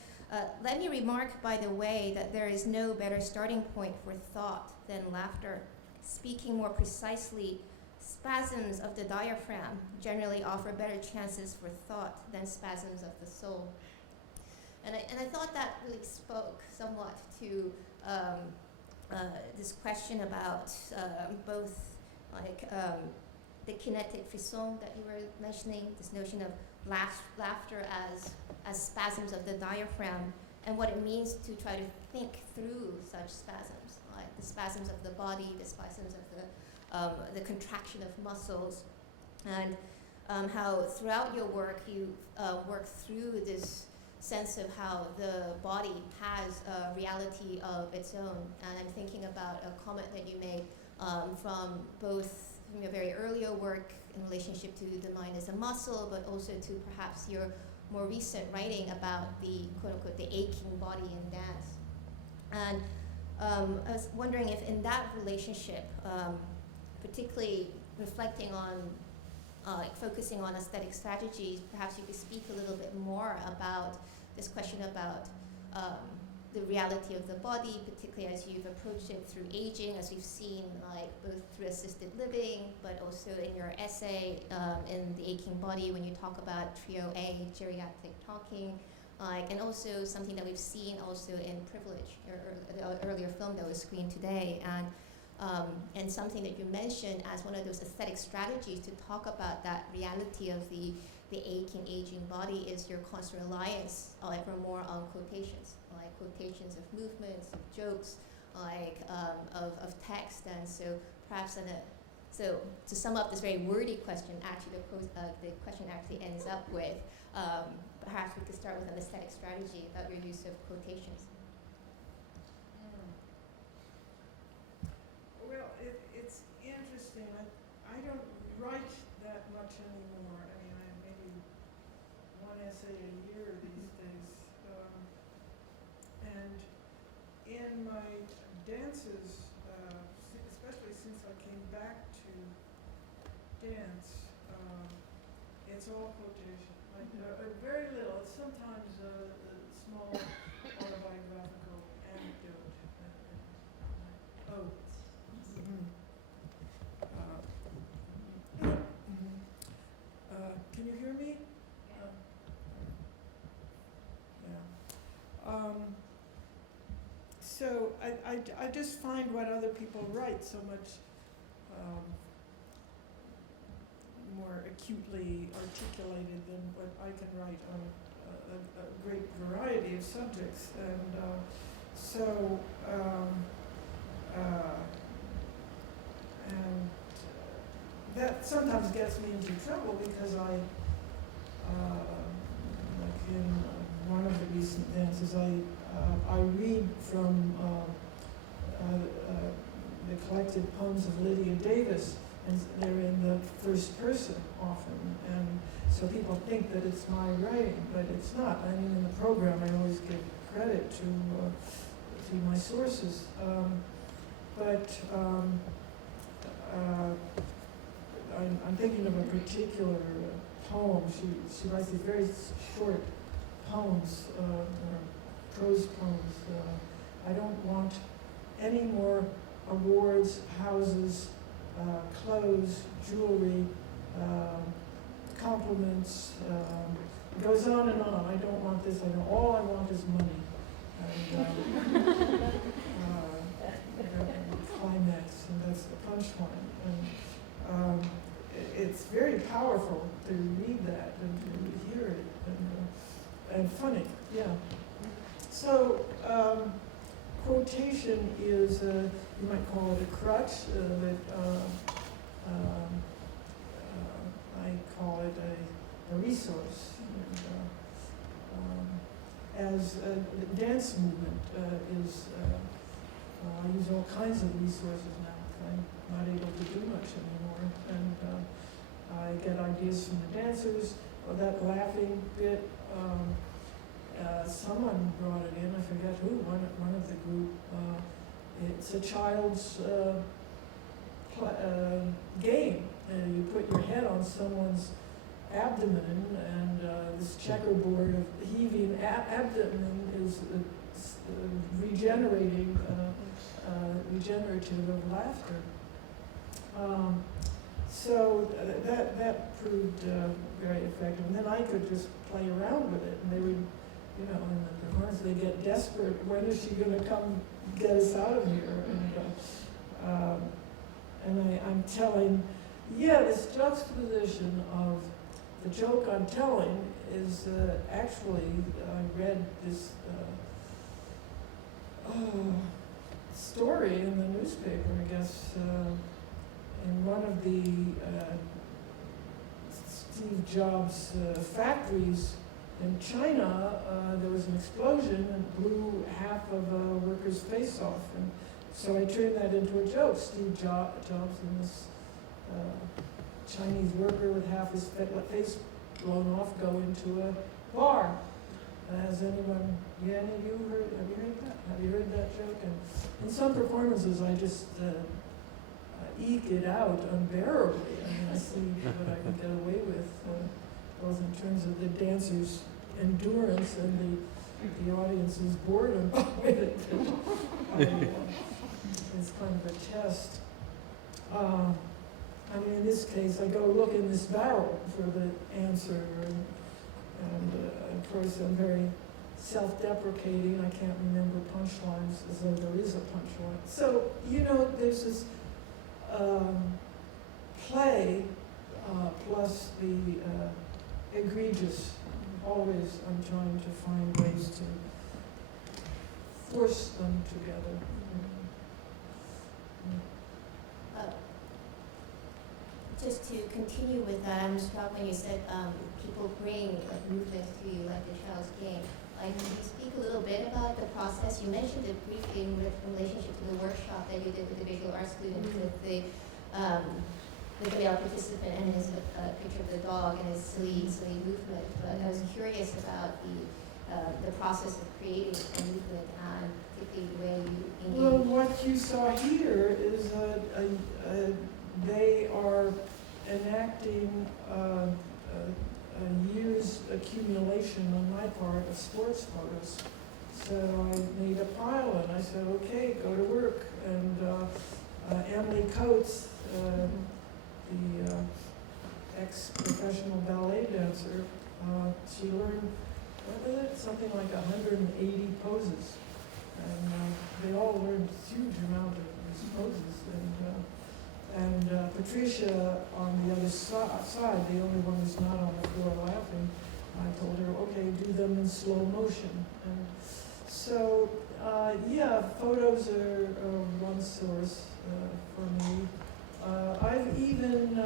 let me remark, by the way, that there is no better starting point for thought than laughter. Speaking more precisely, spasms of the diaphragm generally offer better chances for thought than spasms of the soul. And I thought that really spoke somewhat to this question about both the kinetic frisson that you were mentioning, this notion of laughter as spasms of the diaphragm, and what it means to try to think through such spasms, like the spasms of the body, the spasms of the contraction of muscles, and how throughout your work you work through this sense of how the body has a reality of its own. And I'm thinking about a comment that you made from your very earlier work in relationship to the mind as a muscle, but also to perhaps your more recent writing about the quote-unquote the aching body in dance. And I was wondering if in that relationship, particularly reflecting on, focusing on aesthetic strategies, perhaps you could speak a little bit more about this question about the reality of the body, particularly as you've approached it through aging, as we've seen, like both through assisted living, but also in your essay in The Aching Body, when you talk about Trio A, geriatric talking, and also something that we've seen also in Privilege, or earlier film that was screened today, and something that you mentioned as one of those aesthetic strategies to talk about that reality of the aching, aging body is your constant reliance, for more on quotations, like quotations of movements, of jokes, of text, and so perhaps so to sum up this very wordy question, actually the question actually ends up with, perhaps we could start with an aesthetic strategy about your use of quotations. Well, it's interesting. I don't write that much anymore. I mean, I maybe one essay a year these days. And in my dances, especially since I came back to dance, it's all quotation. Like very little. It's sometimes a small autobiographical anecdote. Can you hear me? Yeah. So I just find what other people write so much more acutely articulated than what I can write on a great variety of subjects. And and that sometimes gets me into trouble because like in one of the recent dances, I read from the collected poems of Lydia Davis, and they're in the first person often, and so people think that it's my writing, but it's not. I mean, in the program, I always give credit to my sources, I'm thinking of a particular poem. She writes these very short poems, prose poems. I don't want any more awards, houses, clothes, jewelry, compliments. It goes on and on. I don't want this. All I want is money. And climax, and that's the punchline. And it's very powerful to read that and to hear it, and funny, yeah. So quotation is, you might call it a crutch, I call it a resource. And, as the dance movement is, I use all kinds of resources now. I'm not able to do much anymore, and I get ideas from the dancers. That laughing bit, someone brought it in. I forget who. One of the group. It's a child's game. You put your head on someone's abdomen, and this checkerboard of heaving abdomen is regenerative of laughter. So that proved very effective. And then I could just play around with it, and they would, in the performance, they get desperate. When is she going to come get us out of here? And I'm telling, this juxtaposition of the joke I'm telling is actually, I read this story in the newspaper, I guess, in one of the Steve Jobs factories in China. There was an explosion and blew half of a worker's face off. And so I turned that into a joke. Steve Jobs and this Chinese worker with half his face blown off go into a bar. Has anyone, any of you heard, have you heard that? Have you heard that joke? And in some performances I just eke it out unbearably. I mean, I see what I can get away with, both in terms of the dancer's endurance and the audience's boredom with it. It's kind of a test. I mean, in this case, I go look in this barrel for the answer, and of course I'm very self-deprecating. I can't remember punchlines as though there is a punchline. So, you know, there's this play plus the egregious. Always I'm trying to find ways to force them together. Just to continue with that, I'm struck when you said people bring like movements to you, like the Child's Game. Like, can you speak a little bit about the process? You mentioned it briefly in relationship to the workshop that you did with the visual arts students with the male participant and his picture of the dog and his silly movement. But I was curious about the process of creating a movement and particularly the way you engage. Well, what you saw here is they are enacting a year's accumulation on my part of sports photos. So I made a pile and I said, okay, go to work. And Emily Coates, the ex-professional ballet dancer, she learned, what was it, something like 180 poses. And they all learned a huge amount of these poses. And Patricia on the other side, the only one who's not on the floor laughing, I told her, okay, do them in slow motion. And so, yeah, photos are one source for me. I've even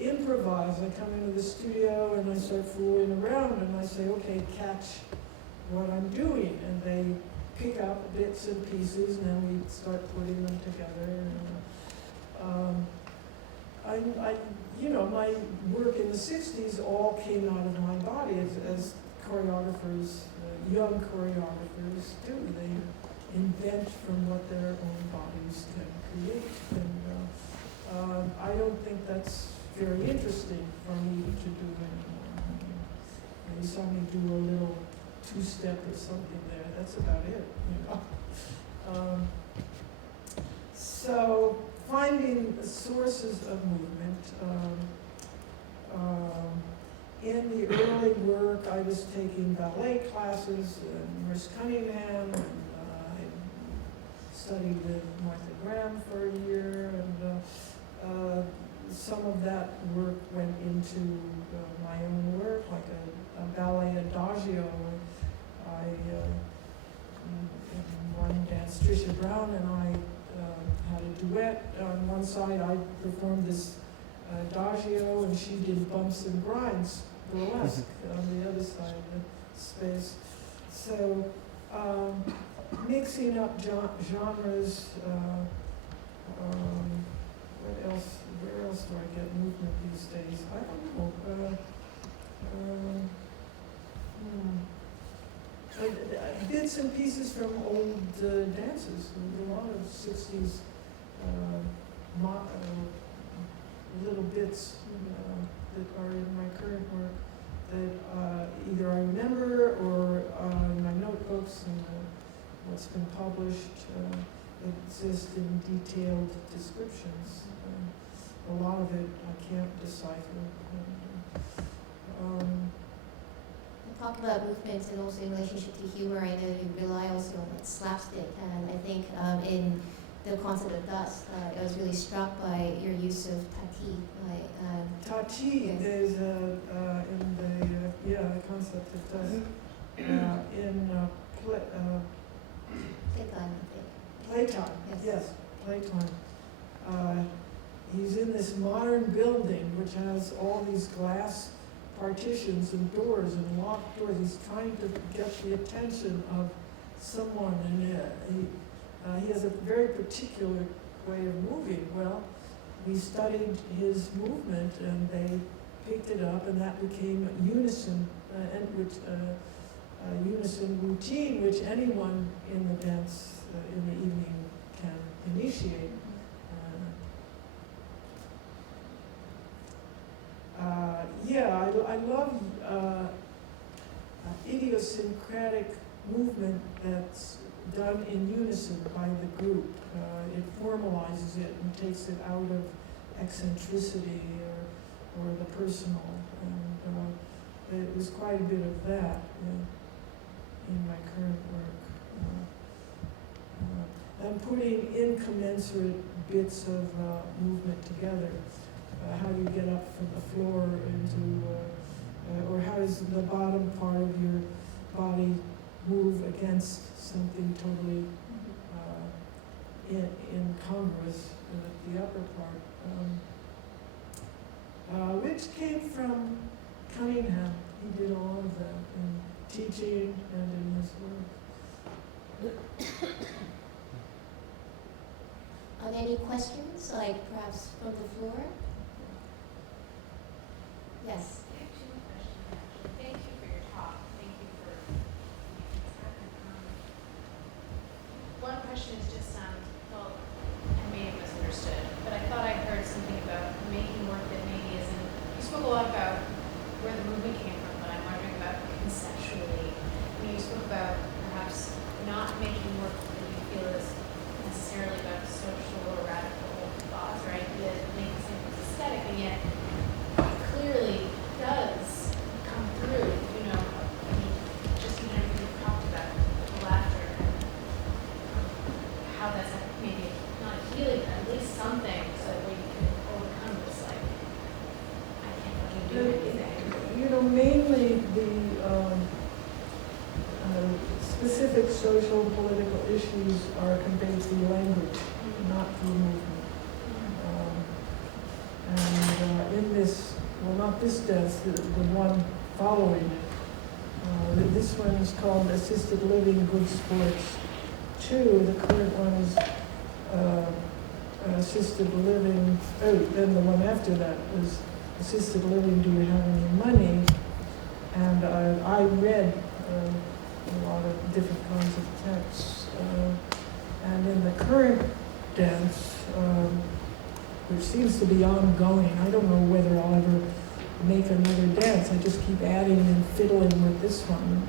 improvised. I come into the studio and I start fooling around and I say, okay, catch what I'm doing. And they pick up bits and pieces and then we start putting them together. You know, my work in the 60s all came out of my body as choreographers, young choreographers do. They invent from what their own bodies can create. And I don't think that's very interesting for me to do anymore. You saw me do a little two-step or something there. That's about it, you know. So finding sources of movement. In the early work, I was taking ballet classes in Merce Cunningham, and I studied with Martha Graham for a year, and some of that work went into my own work, like a ballet adagio. In one dance, Trisha Brown and I had a duet. On one side, I performed this adagio, and she did bumps and grinds, burlesque, on the other side of the space. So, mixing up genres. What else? Where else do I get movement these days? I don't know. Bits and pieces from old dances. There's a lot of 60s little bits that are in my current work that either I remember or in my notebooks and what's been published exist in detailed descriptions. A lot of it I can't decipher. Talk about movements and also in relationship to humor. I know you rely also on slapstick, and I think in the concept of dust, I was really struck by your use of tati. Tati yes. is in the concept of dust in Playtime, I think. Playtime. Yes. Playtime. He's in this modern building which has all these glass partitions and doors and locked doors. He's trying to get the attention of someone, and he has a very particular way of moving. Well, we studied his movement, and they picked it up, and that became unison, unison routine, which anyone in the dance in the evening can initiate. I love idiosyncratic movement that's done in unison by the group. It formalizes it and takes it out of eccentricity or the personal. And it was quite a bit of that in my current work. And putting incommensurate bits of movement together. How do you get up from the floor into, or how does the bottom part of your body move against something totally incongruous with the upper part, which came from Cunningham. He did all of that in teaching and in his work. Are there any questions, like perhaps from the floor? Yes. I have two questions, actually. Thank you for your talk. Thank you for one question is just, well, I may have misunderstood, but I thought I heard something about making work that maybe isn't, you spoke a lot about where the movement came from, but I'm wondering about conceptually. I mean, you spoke about perhaps not making work that you feel is necessarily about social or radical thoughts or ideas, but making something aesthetic, and yet it clearly does come through, you know, I mean, just even everything we've talked about, the laughter, and how that's maybe not healing, but at least something so that we can overcome this, like, I can't fucking do anything. You know, mainly the specific social political issues are conveyed through language, not through movement. And in this, well, not this dance, the one following it, this one is called Assisted Living Good Sports 2. The current one is Assisted Living, then the one after that was Assisted Living, Do You Have Any Money? And I read a lot of different kinds of texts. And in the current dance, which seems to be ongoing, I don't know whether I'll ever make another dance. I just keep adding and fiddling with this one.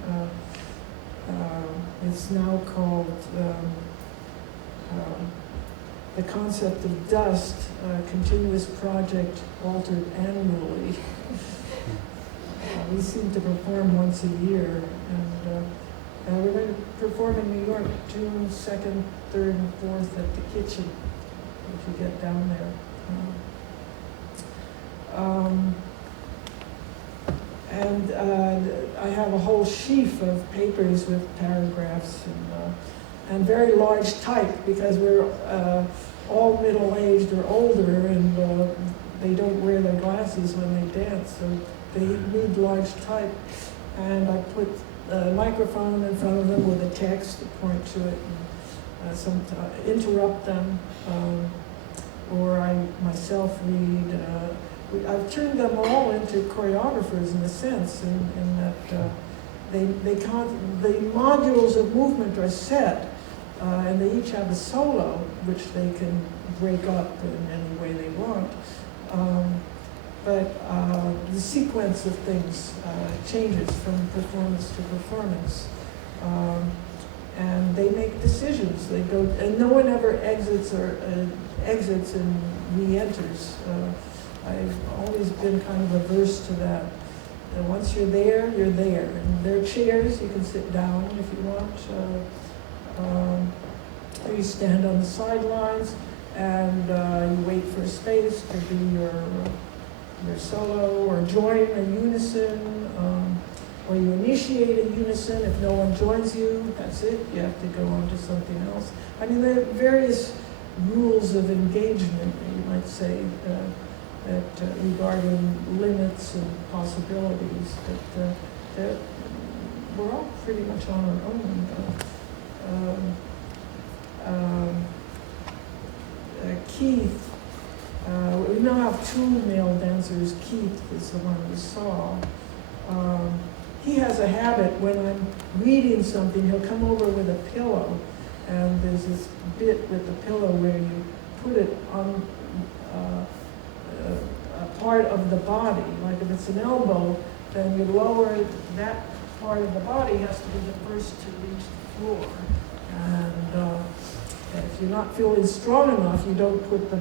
It's now called The Concept of Dust, Continuous Project Altered Annually. We seem to perform once a year, and we're going to perform in New York June 2nd, 3rd, and 4th at the Kitchen, if you get down there. I have a whole sheaf of papers with paragraphs and very large type, because we're all middle-aged or older, and they don't wear their glasses when they dance, so they need large type. And I put a microphone in front of them with a text to point to it, and sometimes interrupt them, or I myself read. I've turned them all into choreographers in a sense, in that the modules of movement are set, and they each have a solo, which they can break up in any way they want. But the sequence of things changes from performance to performance. And they make decisions. They go, and no one ever exits and re-enters. I've always been kind of averse to that. And once you're there, you're there. And there are chairs, you can sit down if you want. Or you stand on the sidelines and you wait for a space to do your solo, or join a unison, or you initiate a unison. If no one joins you, that's it. You have to go on to something else. I mean, there are various rules of engagement, you might say, that regarding limits and possibilities, that we're all pretty much on our own. Keith, we now have two male dancers. Keith is the one we saw. He has a habit, when I'm reading something, he'll come over with a pillow, and there's this bit with the pillow where you put it on a part of the body. Like if it's an elbow, then you lower that part of the body has to be the first to reach the floor. And if you're not feeling strong enough, you don't put the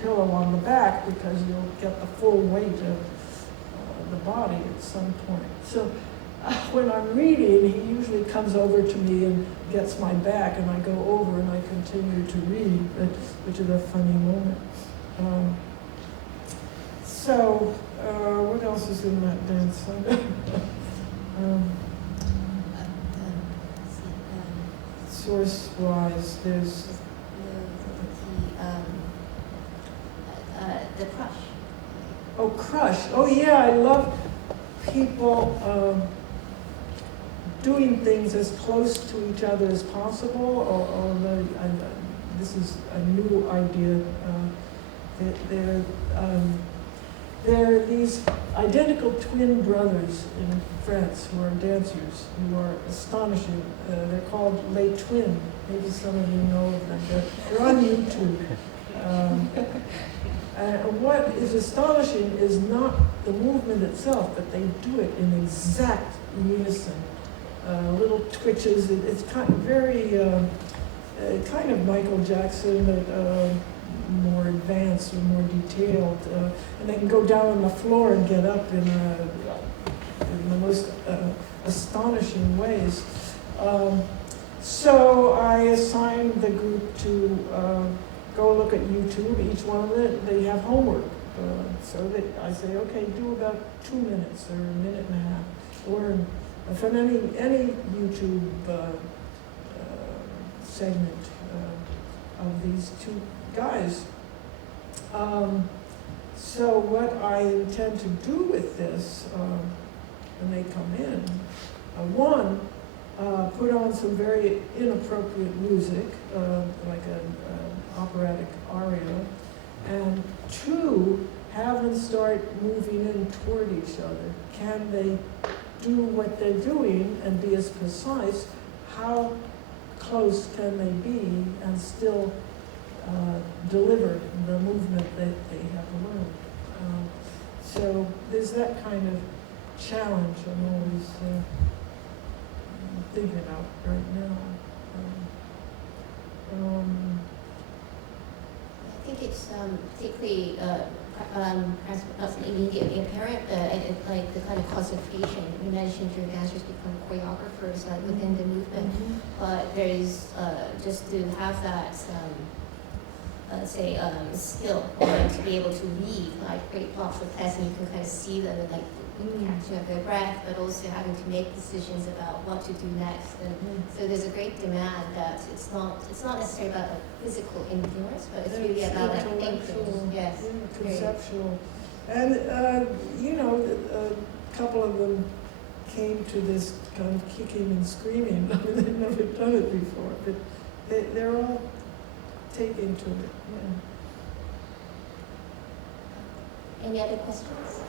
pillow on the back because you'll get the full weight of the body at some point. So when I'm reading, he usually comes over to me and gets my back, and I go over and I continue to read, which is a funny moment. What else is in that dance? Source-wise, there's the crush. oh, crush. Oh yeah, I love people doing things as close to each other as possible. Although this is a new idea. There are these identical twin brothers in France who are dancers, who are astonishing. They're called Les Twins. Maybe some of you know of them. They're on YouTube. What is astonishing is not the movement itself, but they do it in exact unison. Little twitches. It's kind of very kind of Michael Jackson, but more advanced or more detailed, and they can go down on the floor and get up in the most astonishing ways. So I assigned the group to go look at YouTube. Each one of them, they have homework. So I say, okay, do about 2 minutes or a minute and a half. Learn from any YouTube segment of these two guys. So what I intend to do with this when they come in, one, put on some very inappropriate music, like an operatic aria, and two, have them start moving in toward each other. Can they do what they're doing and be as precise? How close can they be and still deliver the movement that they have learned? So there's that kind of challenge I'm always thinking about right now. I think it's particularly perhaps immediately apparent, like the kind of classification. You mentioned your dancers become choreographers within the movement, but there is just to have that skill or to be able to read like great blocks of text, and you can kind of see them and like catching up their breath, but also having to make decisions about what to do next. And so there's a great demand that it's not necessarily about like physical endurance, but it's really about like thinking. Yes. Conceptual. And a couple of them came to this kind of kicking and screaming. I mean, they've never done it before, but they're all taken to it. Yeah. Any other questions?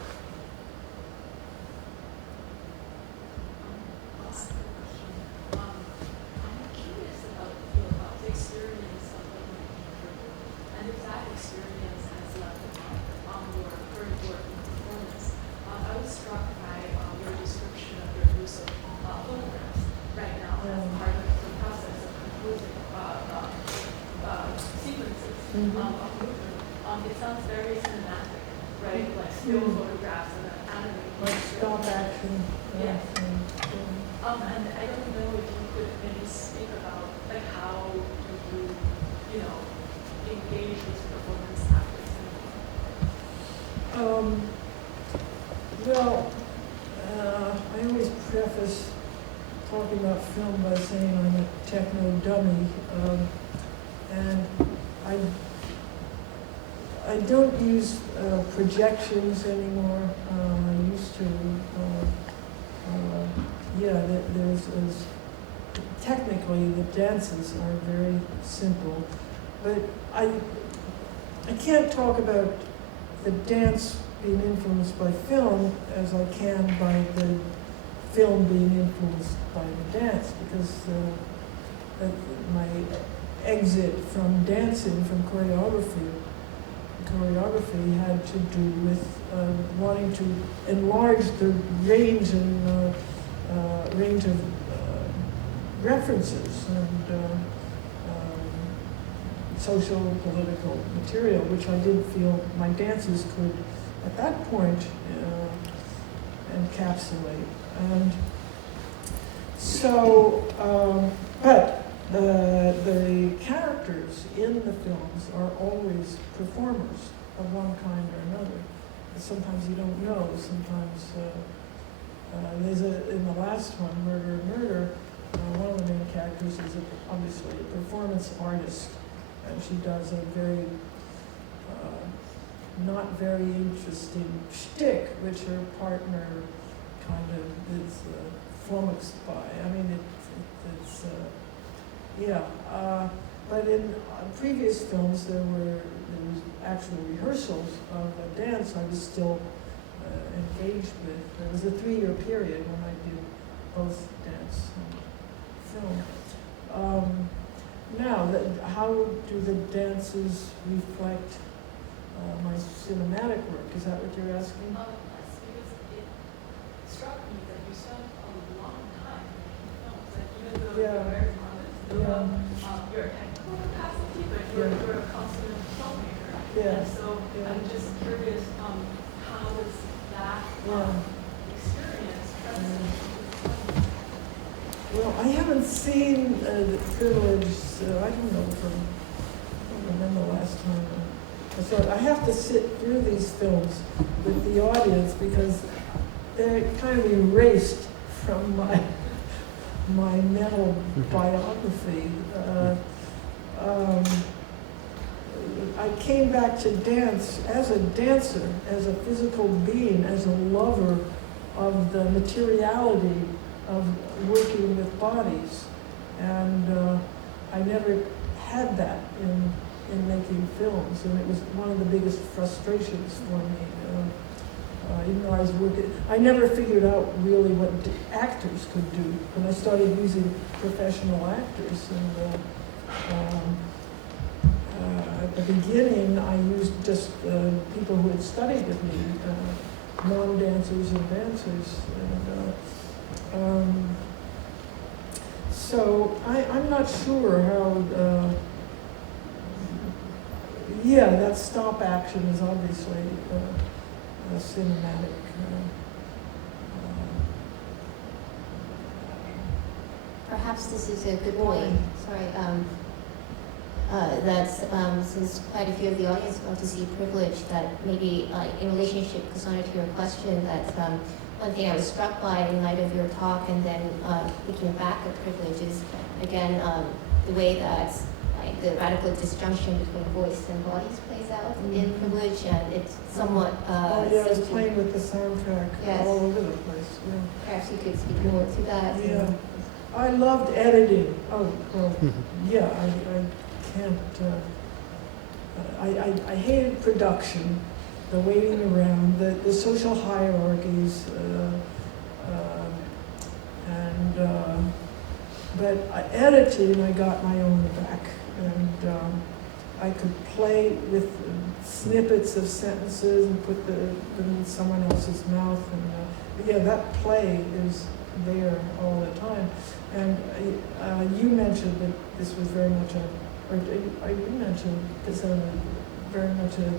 I'm curious about the experience of and if that experience has left a mark on your current work and performance. I was struck by your description of your use of photographs right now as part of the process of composing sequences of movement. It sounds very cinematic, right? Like still photographs and then animated. Like stop action. Yes. And I don't know if you could maybe speak about like how do you engage with performance after cinema? Well, I always preface talking about film by saying I'm a techno dummy, and I don't use projections anymore. I used to. There's technically the dances are very simple, but I can't talk about the dance being influenced by film as I can by the film being influenced by the dance, because my exit from dancing, from choreography had to do with wanting to enlarge the range and range of references and social, political material, which I didn't feel my dances could, at that point, encapsulate. And so, but the characters in the films are always performers of one kind or another. Sometimes you don't know, sometimes there's in the last one, Murder, Murder, one of the main characters is obviously a performance artist, and she does a very, not very interesting shtick, which her partner kind of is flummoxed by. I mean, it's yeah. But in previous films, there was actual rehearsals of a dance I was still engaged with. There was a 3-year period when I did both dance and film. Now, how do the dances reflect my cinematic work? Is that what you're asking? Yes, because it struck me that you spent a long time making films. Like, even though you're very modest, you're a technical capacity, but you're a consummate filmmaker. And so I'm just curious, how was that experience present? Well, I haven't seen The Privilege, I don't know, I don't remember last time. I thought I have to sit through these films with the audience because they're kind of erased from my mental biography. I came back to dance as a dancer, as a physical being, as a lover of the materiality of working with bodies, and I never had that in making films, and it was one of the biggest frustrations for me. Even though I was working, I never figured out really what actors could do. When I started using professional actors, and at the beginning, I used just people who had studied with me, non-dancers and dancers. And, so I'm not sure how, yeah, that stop action is obviously a cinematic. Perhaps this is a good point. Sorry. Since quite a few of the audience got to see Privilege, that maybe in relationship, Cassandra, to your question, that one thing I was struck by in light of your talk and then looking back at Privilege is, again, the way that the radical disjunction between voice and bodies plays out in Privilege, and it's somewhat... I was playing with the soundtrack all over the place. Yeah. Perhaps you could speak more to that. Yeah. I loved editing. Oh, well, yeah, I can't... I hated production, the waiting around, the social hierarchies, but editing, I got my own back, and I could play with snippets of sentences and put them in someone else's mouth, and yeah, that play is there all the time. And you mentioned that this was very much you mentioned this very much a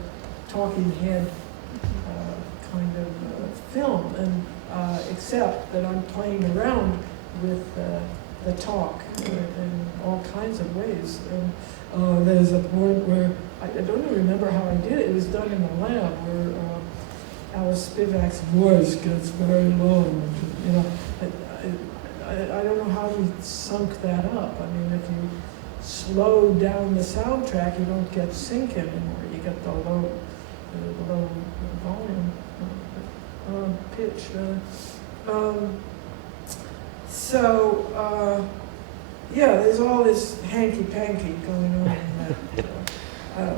talking head kind of film, and except that I'm playing around with the talk in all kinds of ways. And there's a point where, I don't even remember how I did it, it was done in the lab, where Alice Spivak's voice gets very low. You know, I don't know how we sunk that up. I mean, if you slow down the soundtrack, you don't get sync anymore. You get the low volume, pitch. Yeah, there's all this hanky-panky going on in that.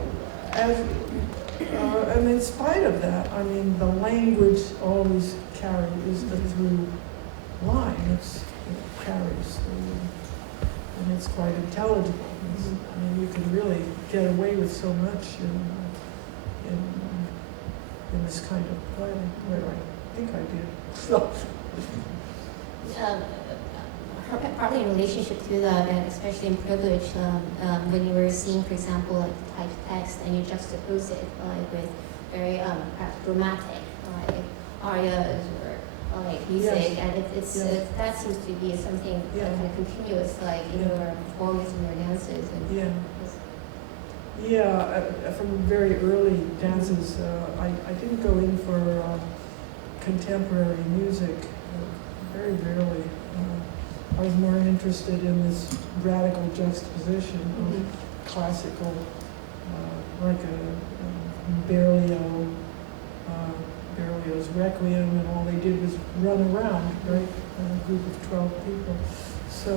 And in spite of that, I mean, the language always carries the through line. It carries through, and it's quite intelligible. I mean, you can really get away with so much in this kind of play, where I think I did. So, Partly in relationship to that, and especially in privilege, when you were seeing, for example, like type text and you juxtapose it with very perhaps dramatic arias or like music, and that seems to be something kind of continuous, like in your performance and your dances. And from very early dances, I didn't go in for contemporary music, very rarely. I was more interested in this radical juxtaposition of classical, like Berlioz' Requiem, and all they did was run around, right, a group of 12 people. So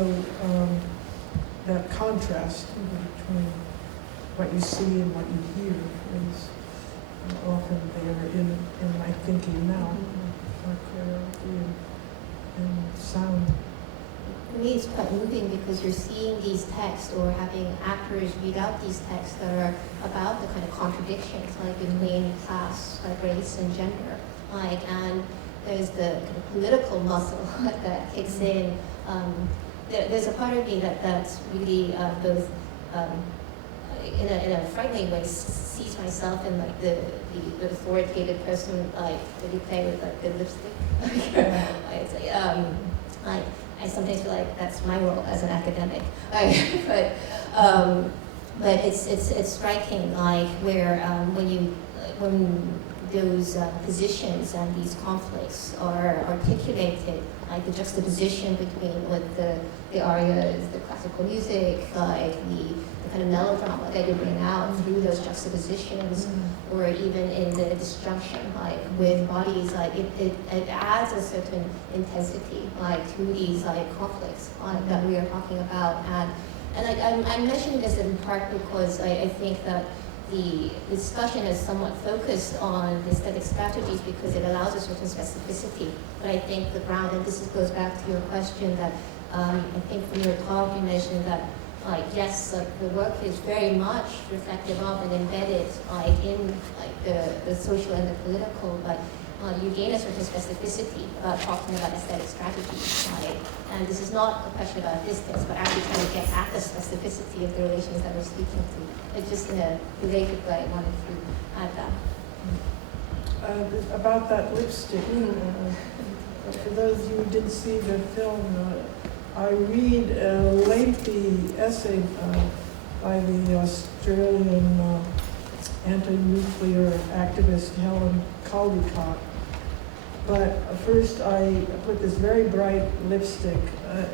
that contrast between what you see and what you hear is often there in my thinking now, choreography and sound. For me, it's quite moving because you're seeing these texts or having actors read out these texts that are about the kind of contradictions, like between class, like race and gender, and there's the kind of political muscle that kicks in. There's a part of me that's really both in a frightening way sees myself in like the authoritative person, like that you play with like the lipstick. I sometimes feel like that's my role as an academic, but it's striking, like where when those positions and these conflicts are articulated, like the juxtaposition between what the arias, the classical music, like the kind of melodrama that you bring out through those juxtapositions, or even in the disjunction, like with bodies, like it adds a certain intensity, like to these like conflicts that we are talking about, and like I'm mentioning this in part because I think that the discussion is somewhat focused on the aesthetic strategies because it allows a certain specificity. But I think the ground, and this goes back to your question that I think from your talk you mentioned that yes, like the work is very much reflective of and embedded in the social and the political, but you gain a certain specificity talking about aesthetic strategies. And this is not a question about distance, but actually trying to get at the specificity of the relations that we're speaking to. It's just in a related way, I wanted to add that. About that lipstick, for those of you who didn't see the film, I read a lengthy essay by the Australian anti-nuclear activist Helen Caldicott. But first I put this very bright lipstick,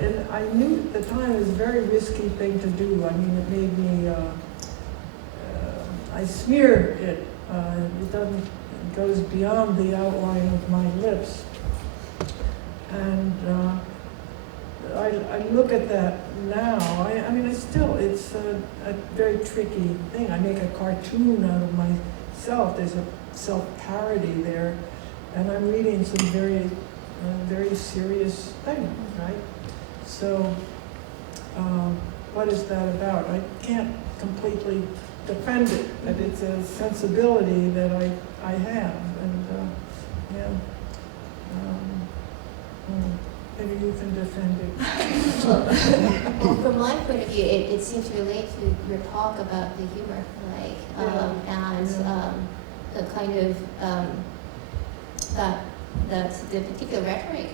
and I knew at the time it was a very risky thing to do. I mean, it made me, I smear it. It goes beyond the outline of my lips. And I look at that now. I mean, it's a very tricky thing. I make a cartoon out of myself. There's a self-parody there, and I'm reading some very, very serious thing, right? So, what is that about? I can't completely defend it, but it's a sensibility that I have, and maybe you can defend it. Well, from my point of view, it seems to relate to your talk about the humor, and the kind of that the particular rhetoric,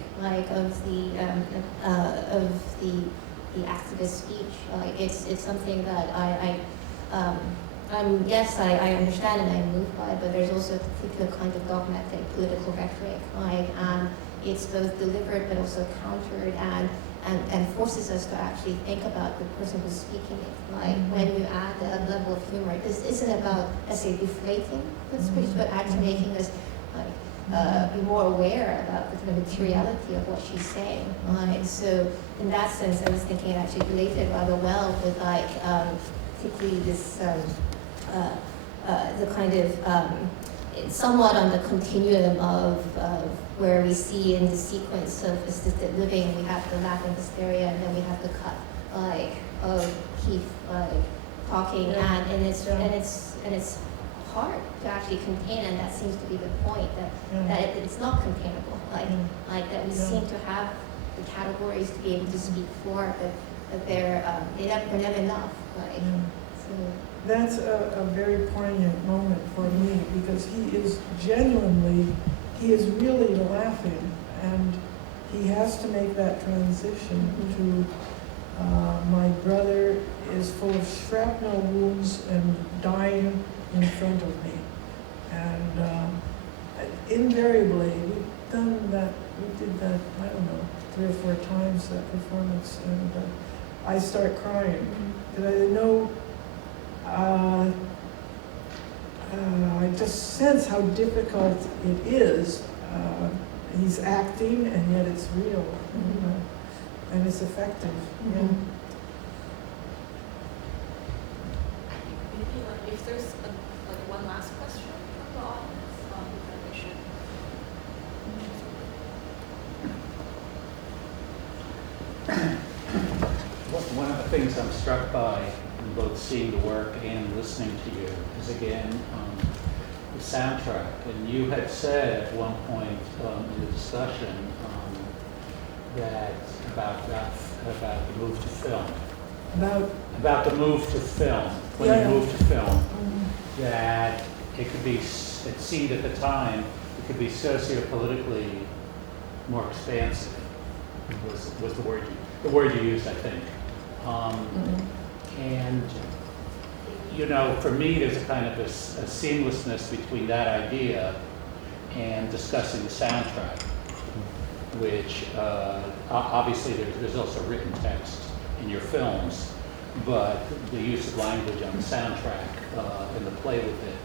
of the activist speech. It's something that yes, I understand and I'm moved by, but there's also a particular kind of dogmatic political rhetoric, and it's both deliberate but also countered and forces us to actually think about the person who's speaking it. When you add a level of humor, this isn't about, let's say, deflating the speech, but actually making us be more aware about the kind of materiality of what she's saying. So in that sense, I was thinking it actually related rather well with particularly this the kind of somewhat on the continuum of where we see in the sequence of assisted living, we have the laughing hysteria, and then we have the cut of Keith talking, and it's hard to actually contain, and that seems to be the point that it's not containable, that we seem to have the categories to be able to speak for, but they're never enough. Like, so. That's a very poignant moment for me because he is genuinely, he is really laughing, and he has to make that transition to my brother is full of shrapnel wounds and dying in front of me. And invariably, we did that, I don't know, 3 or 4 times, that performance, and I start crying. Because I know, I just sense how difficult it is. He's acting, and yet it's real, and it's effective. Yeah. Maybe if there's one last question from the audience, if I should. One of the things I'm struck by in both seeing the work and listening to you is again the soundtrack. And you had said at one point in the discussion that about the move to film. About the move to film. When you move to film, that it could be, it seemed at the time, it could be sociopolitically more expansive. Was the word you used, I think. And, you know, for me, there's a kind of a seamlessness between that idea and discussing the soundtrack, which obviously there's also written text in your films, but the use of language on the soundtrack and the play with it,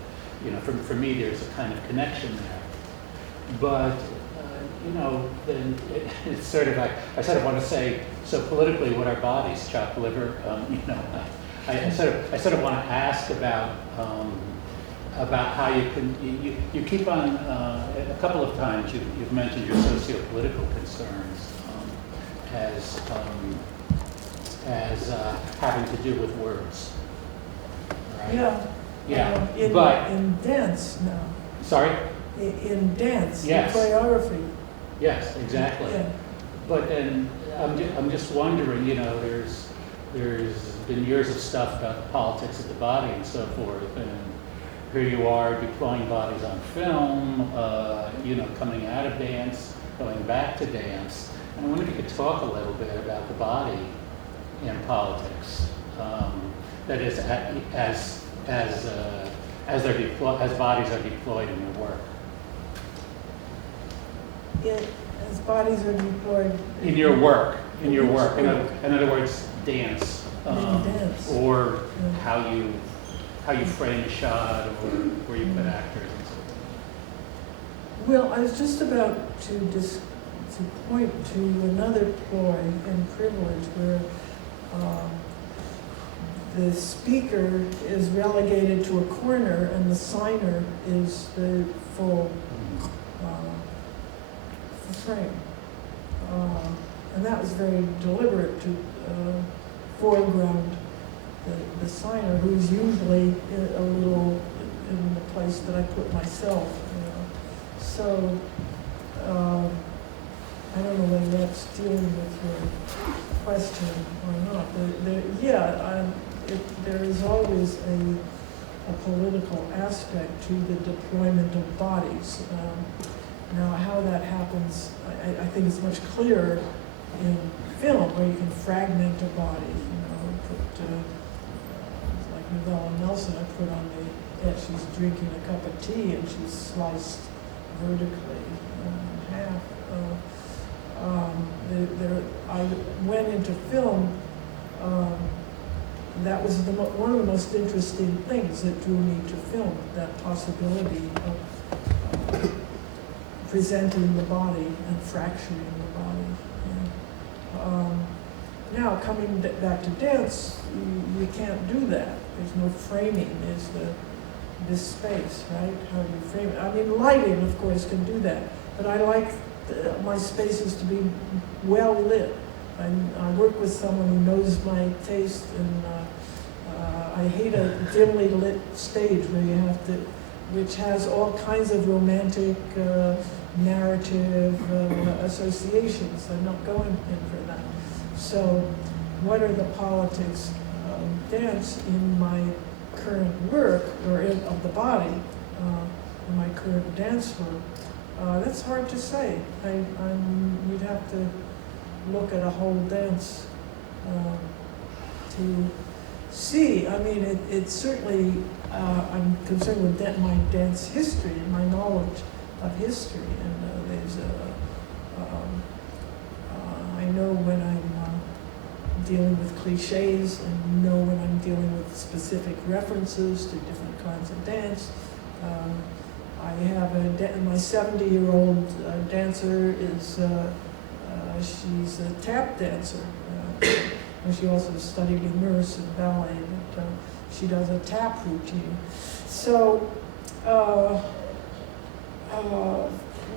you know, for me, there's a kind of connection there. But you know, then it's sort of, I sort of want to say, so politically, what are bodies, chopped liver? You know, I sort of want to ask about how you can, you keep on, a couple of times you've mentioned your socio-political concerns as having to do with words, right? Yeah. In dance now. Sorry? In dance, yes. In choreography. Yes, exactly. Yeah. But then I'm just wondering, you know, there's been years of stuff about the politics of the body and so forth, and here you are deploying bodies on film, you know, coming out of dance, going back to dance. And I wonder if you could talk a little bit about the body in politics. That is, as bodies are deployed in your work. As bodies are deployed in your work. In other words, dance, or how you frame a shot, or where you put actors and so forth. Well, I was just about to point to another ploy in Privilege where the speaker is relegated to a corner and the signer is the full frame. And that was very deliberate to foreground the signer, who's usually a little in the place that I put myself. You know. So I don't know whether that's dealing with your question or not. There is always a political aspect to the deployment of bodies. Now, how that happens, I think it's much clearer in film, where you can fragment a body. You know, put like Novella Nelson, I put on she's drinking a cup of tea and she's sliced vertically in half. I went into film. That was one of the most interesting things that drew me to film, that possibility of presenting the body and fracturing the body. Yeah. Now, coming back to dance, you can't do that. There's no framing. There's this space, right? How do you frame it? I mean, lighting, of course, can do that. But I like my spaces to be well lit. I work with someone who knows my taste, and I hate a dimly lit stage where you have to which has all kinds of romantic narrative associations. I'm not going in for that. So what are the politics of dance in my current work, or of the body, in my current dance work? That's hard to say. You'd have to look at a whole dance to see. I mean, it's certainly, I'm concerned with my dance history and my knowledge of history. And I know when I'm dealing with cliches, and know when I'm dealing with specific references to different kinds of dance. I have my 70-year-old dancer is, she's a tap dancer. And she also studied immersive ballet, but she does a tap routine. So,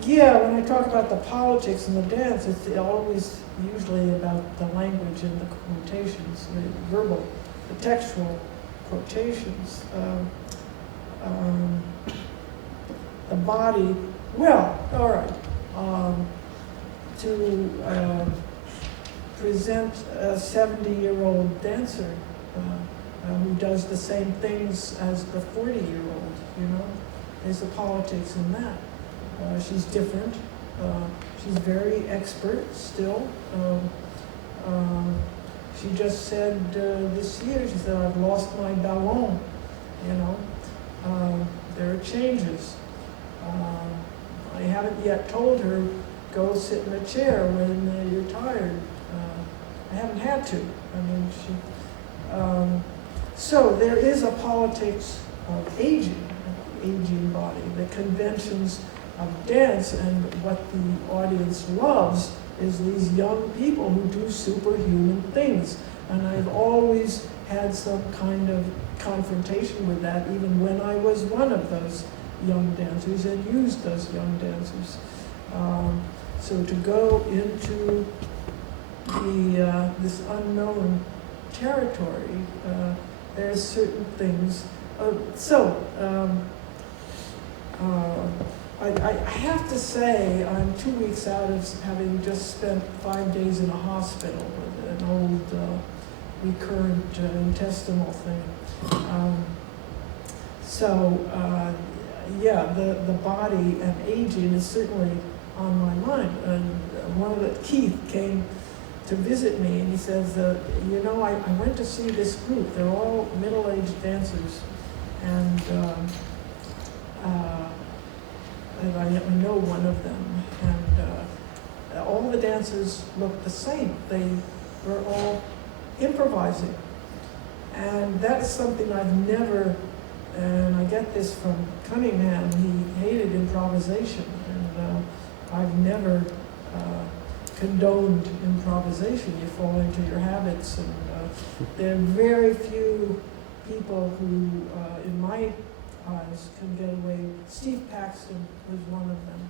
yeah, when I talk about the politics in the dance, it's always usually about the language and the quotations, the verbal, the textual quotations. The body, well, all right, to present a 70-year-old dancer who does the same things as the 40-year-old, you know? There's the politics in that. She's different. She's very expert still. She just said this year, she said, I've lost my ballon, you know? There are changes. I haven't yet told her, go sit in a chair when you're tired. I haven't had to. I mean, so there is a politics of aging body, the conventions of dance, and what the audience loves is these young people who do superhuman things. And I've always had some kind of confrontation with that, even when I was one of those young dancers and used those young dancers. So to go into this unknown territory, there's certain things. I have to say I'm 2 weeks out of having just spent 5 days in a hospital with an old recurrent intestinal thing. Yeah, the body and aging is certainly on my mind. And Keith came to visit me, and he says, you know, I went to see this group. They're all middle-aged dancers, and I know one of them, and all the dancers looked the same. They were all improvising, and that's something I've never, and I get this from Cunningham, he hated improvisation, and I've never condoned improvisation. You fall into your habits, and there are very few people who, in my eyes, can get away. Steve Paxton was one of them,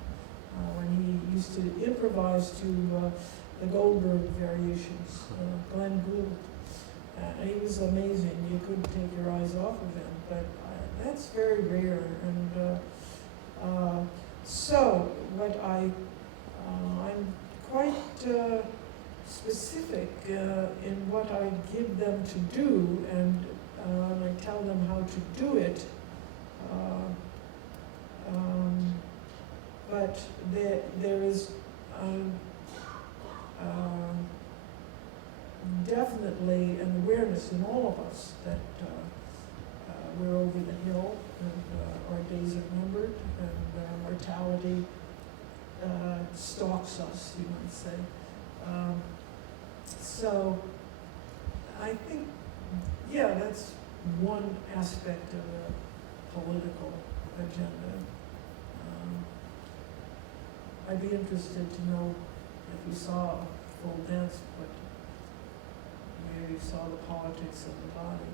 when he used to improvise to the Goldberg variations, Glenn Gould. He was amazing. You couldn't take your eyes off of him, but that's very rare. And so what I'm quite specific in what I give them to do, and I tell them how to do it. But there is definitely an awareness in all of us that we're over the hill, and our days are numbered, and mortality stalks us, you might say. So I think, yeah, that's one aspect of the political agenda. I'd be interested to know if you saw a full dance, where you saw the politics of the body.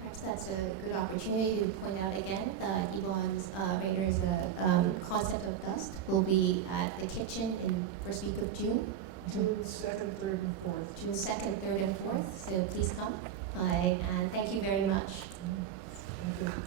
Perhaps that's a good opportunity to point out again that Yvonne's Rainer's concept of dust will be at the kitchen in first week of June. June 2nd, 3rd, and 4th. June 2nd, 3rd, and 4th. So please come. And thank you very much. Okay.